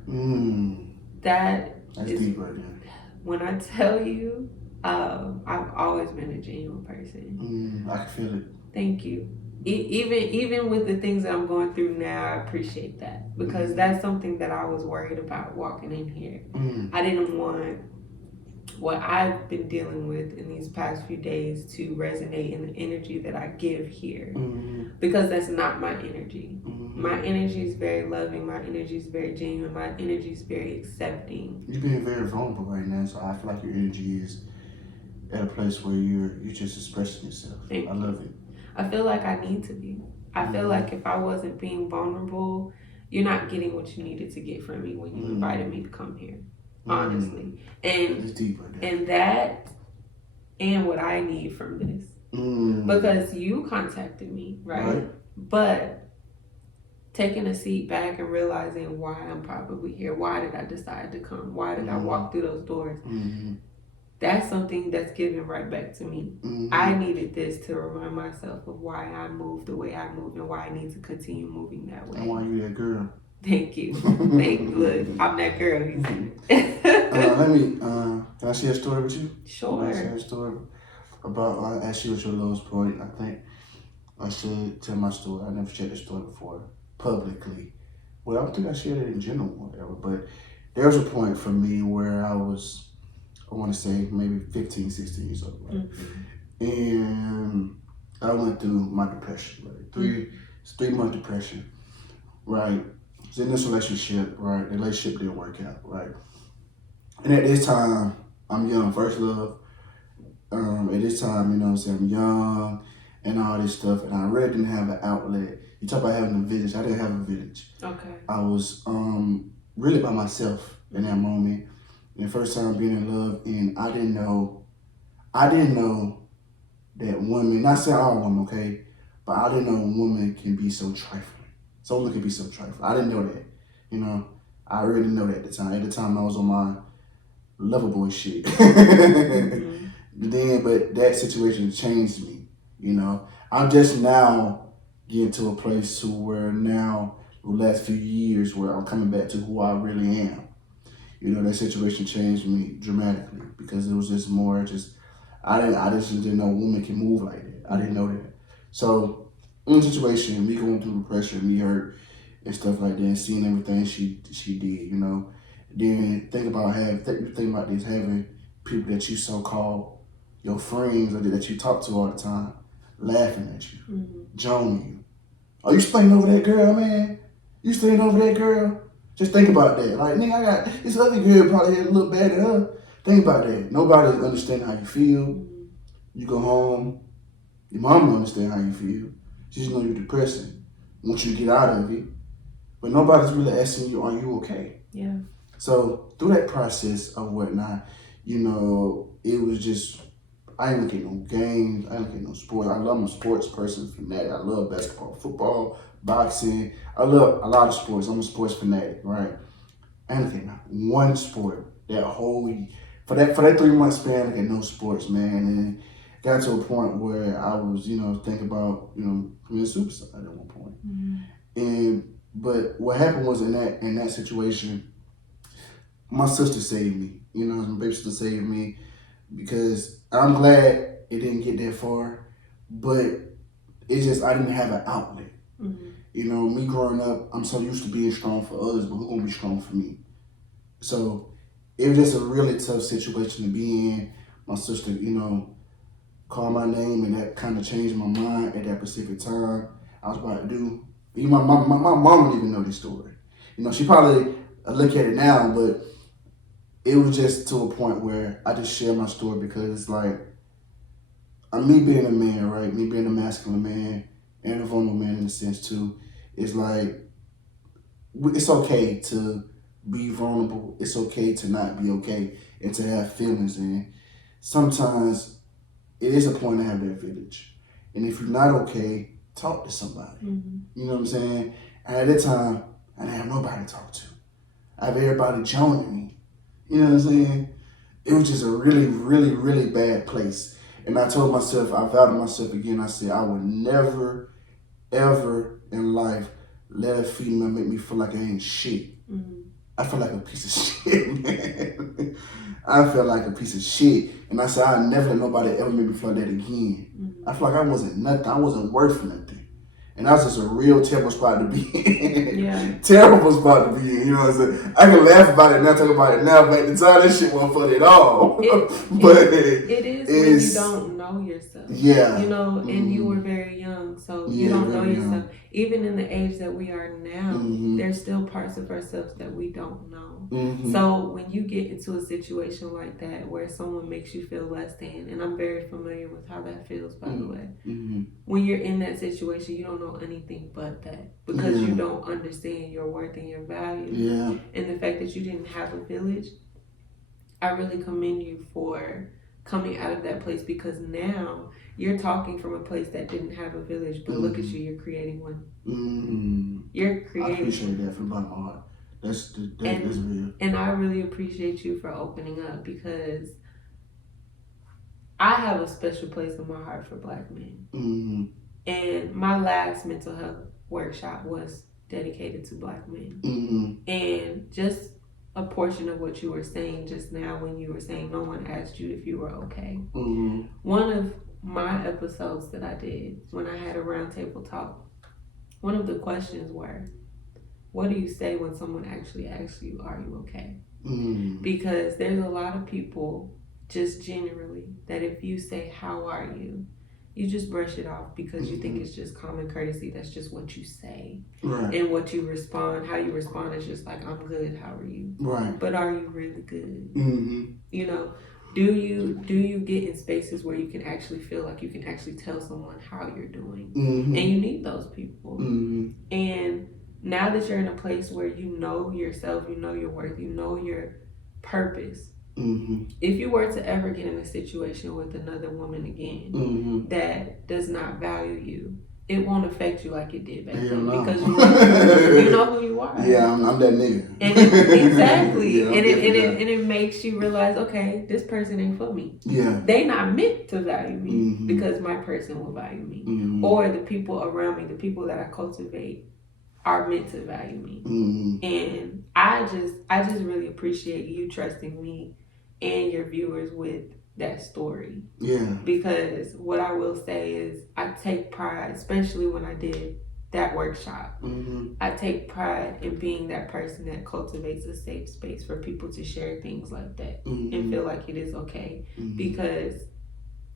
That's deep right there. When I tell you, I've always been a genuine person. I can feel it. Thank you. Even with the things that I'm going through now, I appreciate that, because that's something that I was worried about walking in here. I didn't want what I've been dealing with in these past few days to resonate in the energy that I give here, because that's not my energy. My energy is very loving. My energy is very genuine. My energy is very accepting. You're being very vulnerable right now, so I feel like your energy is at a place where you're just expressing yourself. I love it. I feel like I need to be. I feel like if I wasn't being vulnerable, you're not getting what you needed to get from me when you invited me to come here. Honestly. And it's deep right there. And that, and what I need from this. Because you contacted me, right? But taking a seat back and realizing why I'm probably here. Why did I decide to come? Why did I walk through those doors? That's something that's given right back to me. I needed this to remind myself of why I moved the way I moved, and why I need to continue moving that way. And why you that girl. Thank you. Thank you. Look, I'm that girl. You see. Can I share a story with you? Sure. Can I share a story about, I asked you what your lowest point. I think I should tell my story. I never shared this story before publicly. Well, I don't think I shared it in general or whatever, but there was a point for me where I was, I want to say maybe 15, 16 years old, right? And I went through my depression, right? 3 month depression, right? I was in this relationship, right? The relationship didn't work out, right? And at this time, I'm young, first love. At this time, you know what I'm saying, I'm young and all this stuff, and I really didn't have an outlet. You talk about having a village, I didn't have a village. Okay. I was really by myself in that moment. And the first time being in love, and I didn't know that women, not saying all women, okay, but I didn't know women can be so trifling. Some women can be so trifling. I didn't know that, you know. I really didn't know that at the time. At the time, I was on my lover boy shit. Then, but that situation changed me, you know. I'm just now getting to a place to where now, the last few years, where I'm coming back to who I really am. You know, that situation changed me dramatically because it was just more just, I just didn't know women can move like that. I didn't know that. So, in the situation, me going through the pressure, me hurt, and stuff like that, and seeing everything she did, you know. Then think about having people that you so called your friends or that you talk to all the time, laughing at you, joning you. Oh, you staying over that girl, man? You staying over that girl? Just think about that. Like, nigga, I got this other girl probably had a little bad at her. Think about that. Nobody understand how you feel. You go home, your mom don't understand how you feel. She just know you're depressing. Want you to get out of it. But nobody's really asking you, are you okay? Yeah. So through that process of whatnot, you know, it was just, I didn't look at no games, I didn't look at no sports. I love, I'm a sports person, fanatic. I love basketball, football, boxing. I love a lot of sports. I'm a sports fanatic, right? I didn't look at not one sport that whole, for that 3 month span, I look at no sports, man. And got to a point where I was, you know, thinking about, you know, committing suicide at one point. But what happened was in that situation, my sister saved me. You know, my baby sister saved me because I'm glad it didn't get that far, but it's just I didn't have an outlet. You know, me growing up, I'm so used to being strong for others, but who's gonna be strong for me? So it was just a really tough situation to be in. My sister, you know, called my name, and that kind of changed my mind at that specific time. I was about to do. My mom didn't even know this story. You know, she probably look at it now, but it was just to a point where I just share my story because it's like, me being a man, right? Me being a masculine man and a vulnerable man in a sense too, it's like, it's okay to be vulnerable. It's okay to not be okay and to have feelings. And sometimes it is a point to have that village. And if you're not okay, talk to somebody. You know what I'm saying? And at that time, I didn't have nobody to talk to. I have everybody joining me. You know what I'm saying? It was just a really, really, really bad place. And I told myself, I vowed to myself again, I said, I would never, ever in life let a female make me feel like I ain't shit. I feel like a piece of shit, man. I felt like a piece of shit. And I said, I'll never let nobody ever make me feel like that again. I feel like I wasn't nothing. I wasn't worth nothing. And that was just a real terrible spot to be in. Yeah. Terrible spot to be in. You know what I'm saying? I can laugh about it now, talk about it now, but at the time that shit wasn't funny at all. It is when you don't know yourself. Yeah. You know, and you were very young, so you don't know yourself. Young. Even in the age that we are now, there's still parts of ourselves that we don't know. So when you get into a situation like that where someone makes you feel less than, and I'm very familiar with how that feels, by the way. When you're in that situation, you don't know anything but that because you don't understand your worth and your value. Yeah. And the fact that you didn't have a village, I really commend you for coming out of that place because now you're talking from a place that didn't have a village, but look at you, you're creating one. You're creating. I appreciate that from my heart. That's real. And I really appreciate you for opening up because I have a special place in my heart for Black men. And my last mental health workshop was dedicated to Black men. Mm-hmm. And just a portion of what you were saying just now when you were saying no one asked you if you were okay. Mm-hmm. One of my episodes that I did when I had a roundtable talk, one of the questions were, what do you say when someone actually asks you, are you okay? Mm-hmm. Because there's a lot of people, just generally, that if you say, how are you? You just brush it off because you think it's just common courtesy. That's just what you say. Right. And what you respond, how you respond is just like, I'm good, how are you? Right. But are you really good? Mm-hmm. You know, do you get in spaces where you can actually feel like you can actually tell someone how you're doing? Mm-hmm. And you need those people. Mm-hmm. And now that you're in a place where you know yourself, you know your worth, you know your purpose, mm-hmm. if you were to ever get in a situation with another woman again mm-hmm. that does not value you, it won't affect you like it did back then no. because you know who you are. Yeah, I'm that nigga. And exactly. Yeah, and it makes you realize, okay, this person ain't for me. Yeah. They not meant to value me mm-hmm. because my person will value me. Mm-hmm. Or the people around me, the people that I cultivate are meant to value me. Mm-hmm. And I just really appreciate you trusting me and your viewers with that story. Yeah. Because what I will say is I take pride, especially when I did that workshop. Mm-hmm. I take pride in being that person that cultivates a safe space for people to share things like that mm-hmm. and feel like it is okay. Mm-hmm. Because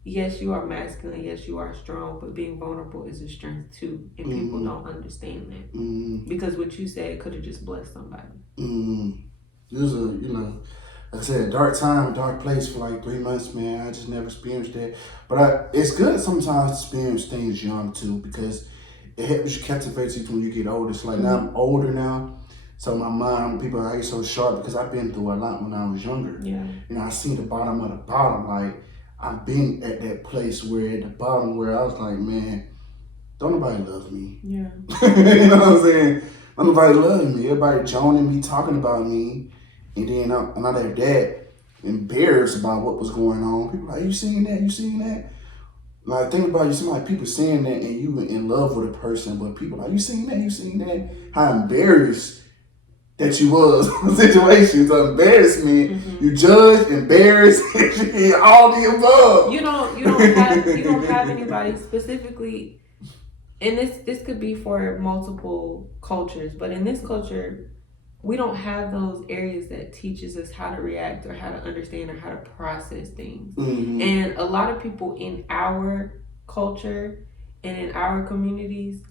yes, you are masculine, yes, you are strong, but being vulnerable is a strength too. And mm-hmm. people don't understand that. Mm-hmm. Because what you said could have just blessed somebody. Mm-hmm. It was like I said, a dark time, a dark place for like 3 months, man. I just never experienced that. But it's good sometimes to experience things young too, because it helps you captivate you when you get older. It's like now I'm older now, so my mind, people I get so sharp because I've been through a lot when I was younger. Yeah. You know, I seen the bottom of the bottom. Like I've been at that place where at the bottom where I was like, man, don't nobody love me. Yeah. You know what I'm saying? Don't nobody love me. Everybody joning me, talking about me. And then I'm not at that, embarrassed about what was going on. People like, you seen that? You seen that? Like, think about it, you see like people saying that and you in love with a person, but people like, you seen that? You seen that? How embarrassed that you was in situations, embarrassment. Mm-hmm. You judge, embarrassed, all the above. You don't have anybody specifically, and this could be for multiple cultures, but in this culture, we don't have those areas that teaches us how to react or how to understand or how to process things. Mm-hmm. And a lot of people in our culture and in our communities,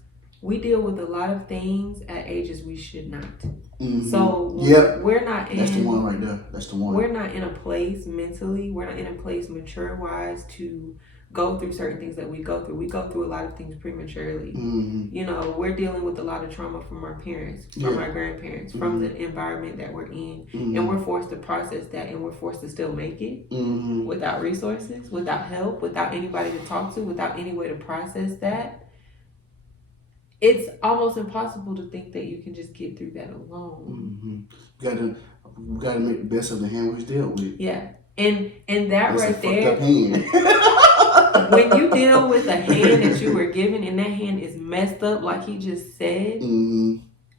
we deal with a lot of things at ages we should not. Mm-hmm. So we're not in... That's the one right there. That's the one. We're not in a place mentally, we're not in a place mature-wise to go through certain things that we go through. We go through a lot of things prematurely. Mm-hmm. You know, we're dealing with a lot of trauma from our parents, from our grandparents, from the environment that we're in. Mm-hmm. And we're forced to process that, and we're forced to still make it without resources, without help, without anybody to talk to, without any way to process that. It's almost impossible to think that you can just get through that alone. Mm-hmm. We gotta make the best of the hand we dealt with. Yeah. And that that's right there, hand. when you deal with a hand that you were given and that hand is messed up, like he just said,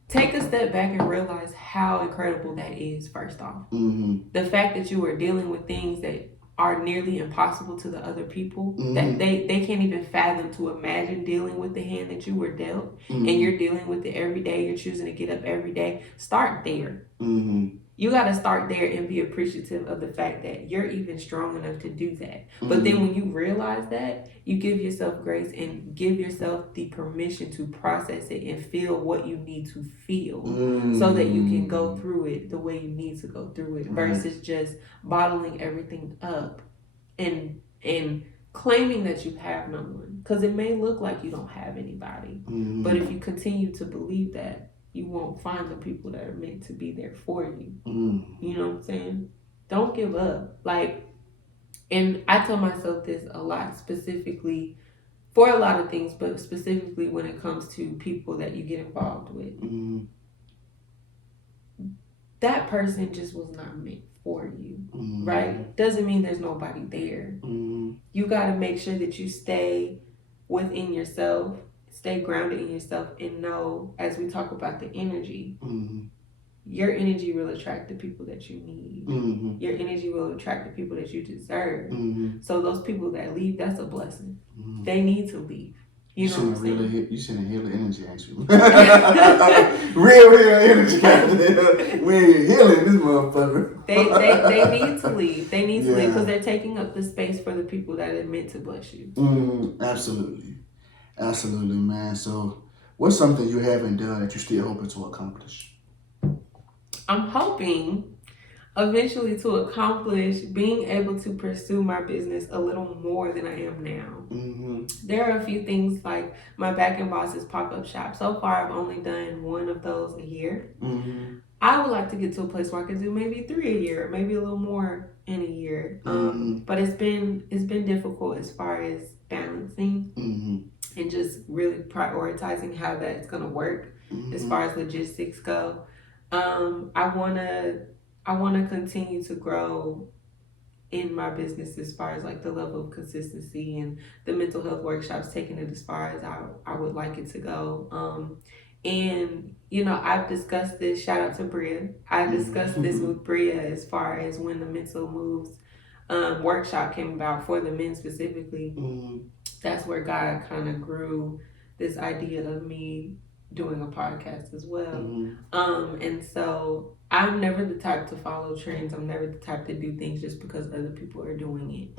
take a step back and realize how incredible that is, first off. The fact that you are dealing with things that are nearly impossible to the other people, that they can't even fathom to imagine dealing with the hand that you were dealt, and you're dealing with it every day, you're choosing to get up every day. Start there. You got to start there and be appreciative of the fact that you're even strong enough to do that. But then when you realize that, you give yourself grace and give yourself the permission to process it and feel what you need to feel so that you can go through it the way you need to go through it versus just bottling everything up and claiming that you have no one. Because it may look like you don't have anybody. But if you continue to believe that, you won't find the people that are meant to be there for you. You know what I'm saying? Don't give up. Like, and I tell myself this a lot, specifically for a lot of things, but specifically when it comes to people that you get involved with. That person just was not meant for you, right? Doesn't mean there's nobody there. You got to make sure that you stay within yourself, stay grounded in yourself and know, as we talk about the energy, Mm-hmm. your energy will attract the people that you need. Mm-hmm. Your energy will attract the people that you deserve. Mm-hmm. So those people that leave, that's a blessing. Mm-hmm. They need to leave. You know what I'm saying? You sending healing energy, ain't you? real energy. We healing this motherfucker. They need to leave. They need to leave because Yeah. they're taking up the space for the people that are meant to bless you. Absolutely. Absolutely, man. So, what's something you haven't done that you're still hoping to accomplish? I'm hoping eventually to accomplish being able to pursue my business a little more than I am now. Mm-hmm. There are a few things like my Back and Boss's pop-up shop. So far, I've only done one of those a year. Mm-hmm. I would like to get to a place where I can do maybe 3 a year, maybe a little more in a year. But it's been difficult as far as balancing and just really prioritizing how that's gonna work as far as logistics go. I wanna continue to grow in my business as far as like the level of consistency and the mental health workshops, taking it as far as I would like it to go. And you know, I've discussed this, shout out to Bria. I discussed this with Bria as far as when the mental moves workshop came about for the men specifically. That's where God kind of grew this idea of me doing a podcast as well. And so I'm never the type to follow trends. I'm never the type to do things just because other people are doing it.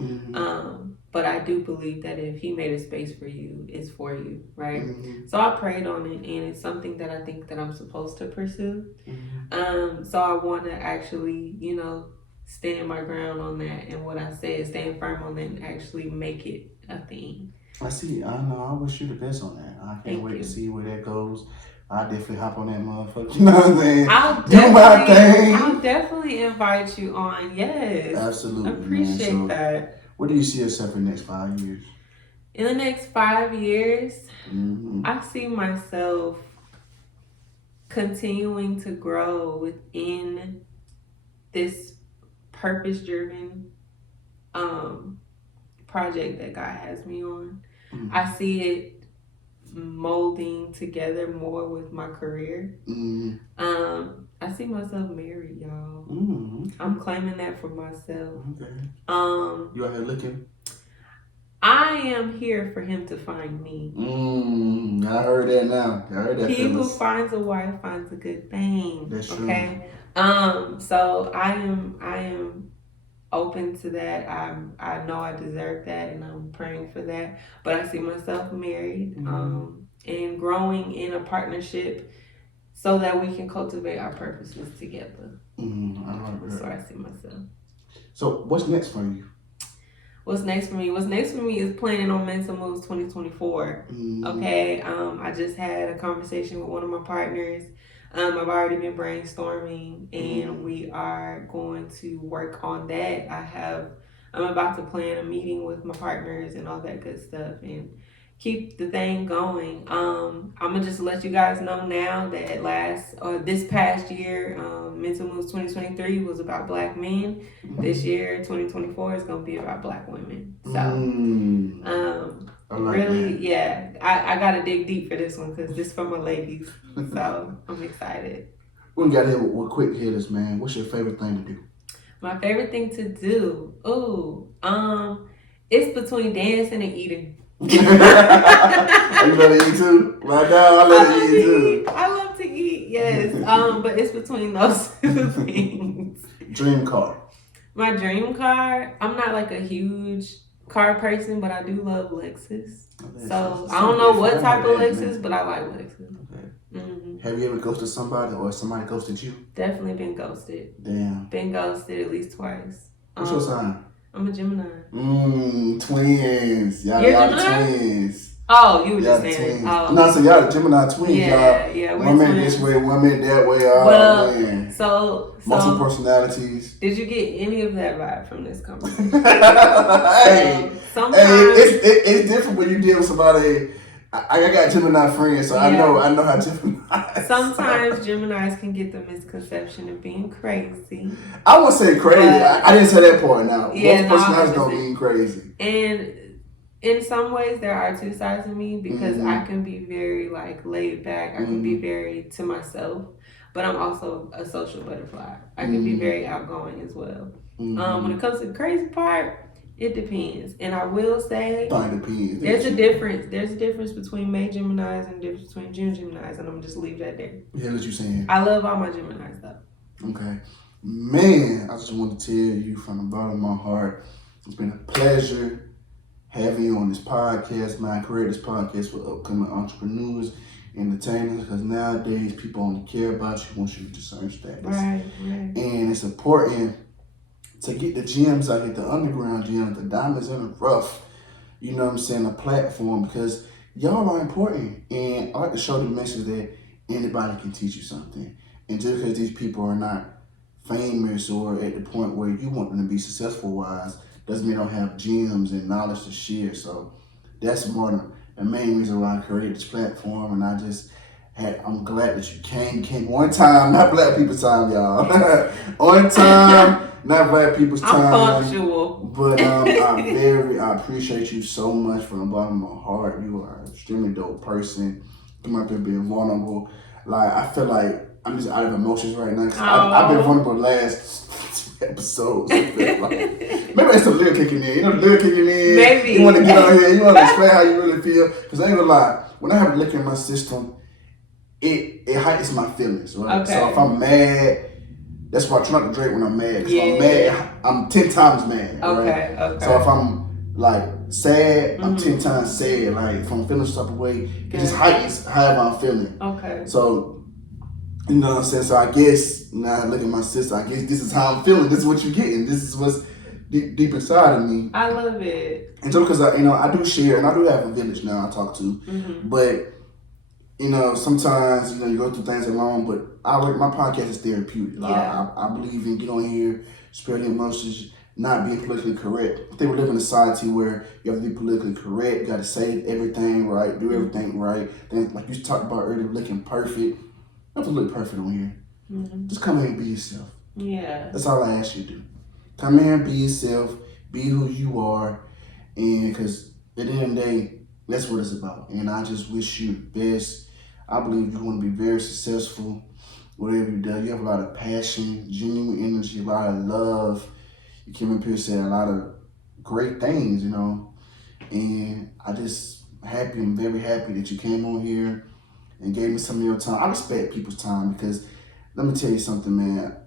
But I do believe that if he made a space for you, it's for you, right? So I prayed on it, and it's something that I think that I'm supposed to pursue. So I want to actually, you know, stand my ground on that, and what I said, stand firm on that, and actually make it a thing. I see. I know. I wish you the best on that. I can't wait to see where that goes. I definitely hop on that motherfucker. You know what I'm saying? I'll definitely invite you on. Yes. Absolutely. I appreciate that. Where do you see yourself in the next 5 years? In the next 5 years, I see myself continuing to grow within this purpose-driven project that God has me on. I see it molding together more with my career. I see myself married, y'all. I'm claiming that for myself. Okay. You out here looking? I am here for him to find me. I heard that now. I heard that. He who finds a wife finds a good thing. That's true. Okay. So I am open to that. I know I deserve that, and I'm praying for that. But I see myself married, and growing in a partnership so that we can cultivate our purposes together. I like that. So I see myself. So what's next for you? What's next for me? What's next for me is planning on Mental Moves 2024. Okay. I just had a conversation with one of my partners. I've already been brainstorming, and we are going to work on that. I'm about to plan a meeting with my partners and all that good stuff, and keep the thing going. I'm gonna just let you guys know now that this past year, Mental Moves 2023 was about Black men. This year, 2024, is gonna be about Black women. So, really, yeah, I gotta dig deep for this one because this is for my ladies. So I'm excited. We got here with quick hitters, man. What's your favorite thing to do? My favorite thing to do, it's between dancing and eating. You love to eat too? My dog, I love to eat too. I love to eat, yes. But it's between those two things. Dream car. My dream car, I'm not like a huge car person, but I do love Lexus. So I don't know what type of Lexus, but I like Lexus. Okay. Have you ever ghosted somebody or somebody ghosted you? Definitely been ghosted. Damn. Been ghosted at least twice. What's your sign? I'm a Gemini. Twins. Y'all twins. Oh, you were just saying. No, so y'all Gemini twins. Yeah, one minute this way, 1 minute that way. Man. So multiple personalities. Did you get any of that vibe from this conversation? Sometimes it's different when you deal with somebody. I got Gemini friends, so I know how Gemini. Sometimes Geminis can get the misconception of being crazy. I wouldn't say crazy. I didn't say that part. Now, multiple personalities don't mean crazy. And In some ways, there are two sides of me because I can be very like laid back. I can be very to myself, but I'm also a social butterfly. I can be very outgoing as well. When it comes to the crazy part, it depends. And I will say, there's a difference. There's a difference between May Geminis and a difference between June Geminis, and I'm gonna just leave that there. Yeah, what you saying? I love all my Geminis though. Okay, man. I just want to tell you from the bottom of my heart, it's been a pleasure having you on this podcast, man. I created this podcast for upcoming entrepreneurs, entertainers, because nowadays people only care about you once you reach a certain status. Right. And it's important to get the gems out, get the underground gems, the diamonds in the rough, you know what I'm saying, a platform, because y'all are important. And I like to show the message that anybody can teach you something. And just because these people are not famous or at the point where you want them to be successful wise, doesn't mean they don't have gems and knowledge to share. So that's the main reason why I created this platform. And I'm glad that you came. You came on time, not black people's time, y'all. On time, not black people's time. I'm punctual. But I appreciate you so much from the bottom of my heart. You are an extremely dope person. Come up here being vulnerable. Like, I feel like I'm just out of emotions right now. Cause I've been vulnerable the last episodes. I feel like. Maybe it's the lyric kicking in. You know, the lyric kicking in. Maybe. You want to get out here. You want to explain how you really feel. Because I ain't gonna lie. When I have liquor in my system, it heightens my feelings, right? Okay. So if I'm mad, that's why I try not to drink when I'm mad. Because if I'm mad, I'm 10 times mad. Okay, right? okay. So if I'm like sad, I'm 10 times sad. Like if I'm feeling some type of way, it just heightens however I'm feeling. Okay. So, you know what I'm saying? So I guess, now I look at my sister, I guess this is how I'm feeling. This is what you're getting. This is what's deep inside of me. I love it. And so because I do share, and I do have a village now I talk to, but you know, sometimes, you know, you go through things alone, but my podcast is therapeutic. Yeah. I believe in get on here, spreading emotions, not being politically correct. I think we live in a society where you have to be politically correct, you got to say everything right, do everything right. Then, like you talked about earlier, looking perfect. You don't have to look perfect on here. Just come here and be yourself. Yeah. That's all I ask you to do. Come here and be yourself, be who you are, and because at the end of the day, that's what it's about. And I just wish you the best. I believe you're going to be very successful, whatever you do. You have a lot of passion, genuine energy, a lot of love. You came up here saying a lot of great things, you know. And I just I'm very happy that you came on here and gave me some of your time. I respect people's time because let me tell you something, man.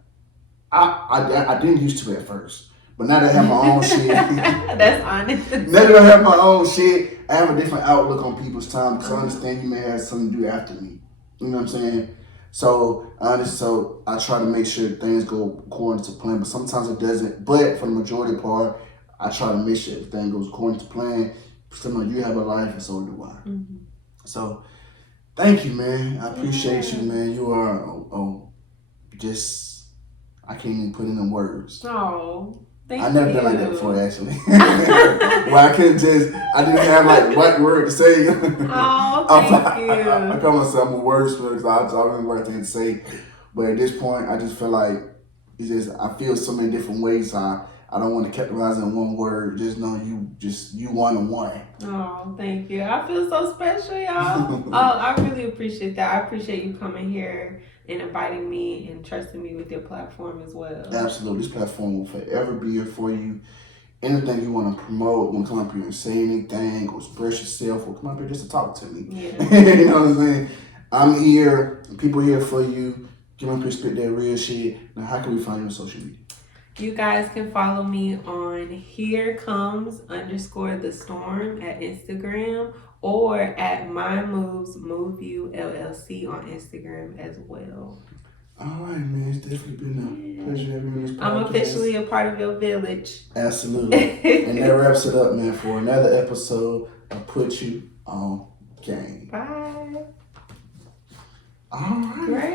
I didn't used to at first. But now that I have my own shit. That's honest. Now that I have my own shit, I have a different outlook on people's time because I understand you may have something to do after me. You know what I'm saying? So I try to make sure things go according to plan, but sometimes it doesn't. But for the majority part, I try to make sure everything goes according to plan. Sometimes you have a life and so do I. So thank you, man. I appreciate you, man. You are I can't even put it in words. Oh. I never been like that before, actually. Well, I didn't have like right word to say. Oh, thank you. I call myself a wordsmith because I don't know the right thing to say. But at this point, I just feel like I feel so many different ways. I don't want to capitalize in one word. Just know you one. Oh, thank you. I feel so special, y'all. Oh, I really appreciate that. I appreciate you coming here and inviting me and trusting me with your platform as well. Absolutely. This platform will forever be here for you. Anything you want to promote, want to come up here and say anything or express yourself or come up here just to talk to me. Yeah. You know what I'm saying? I'm here. People here for you. Come up here, spit that real shit. Now, how can we find you on social media? You guys can follow me on HereComes_the_storm at Instagram or at My Moves Move You LLC on Instagram as well. All right, man. It's definitely been a pleasure having you on this podcast. I'm officially a part of your village. Absolutely. And that wraps it up, man, for another episode of Put You on Game. Bye. All right. Great.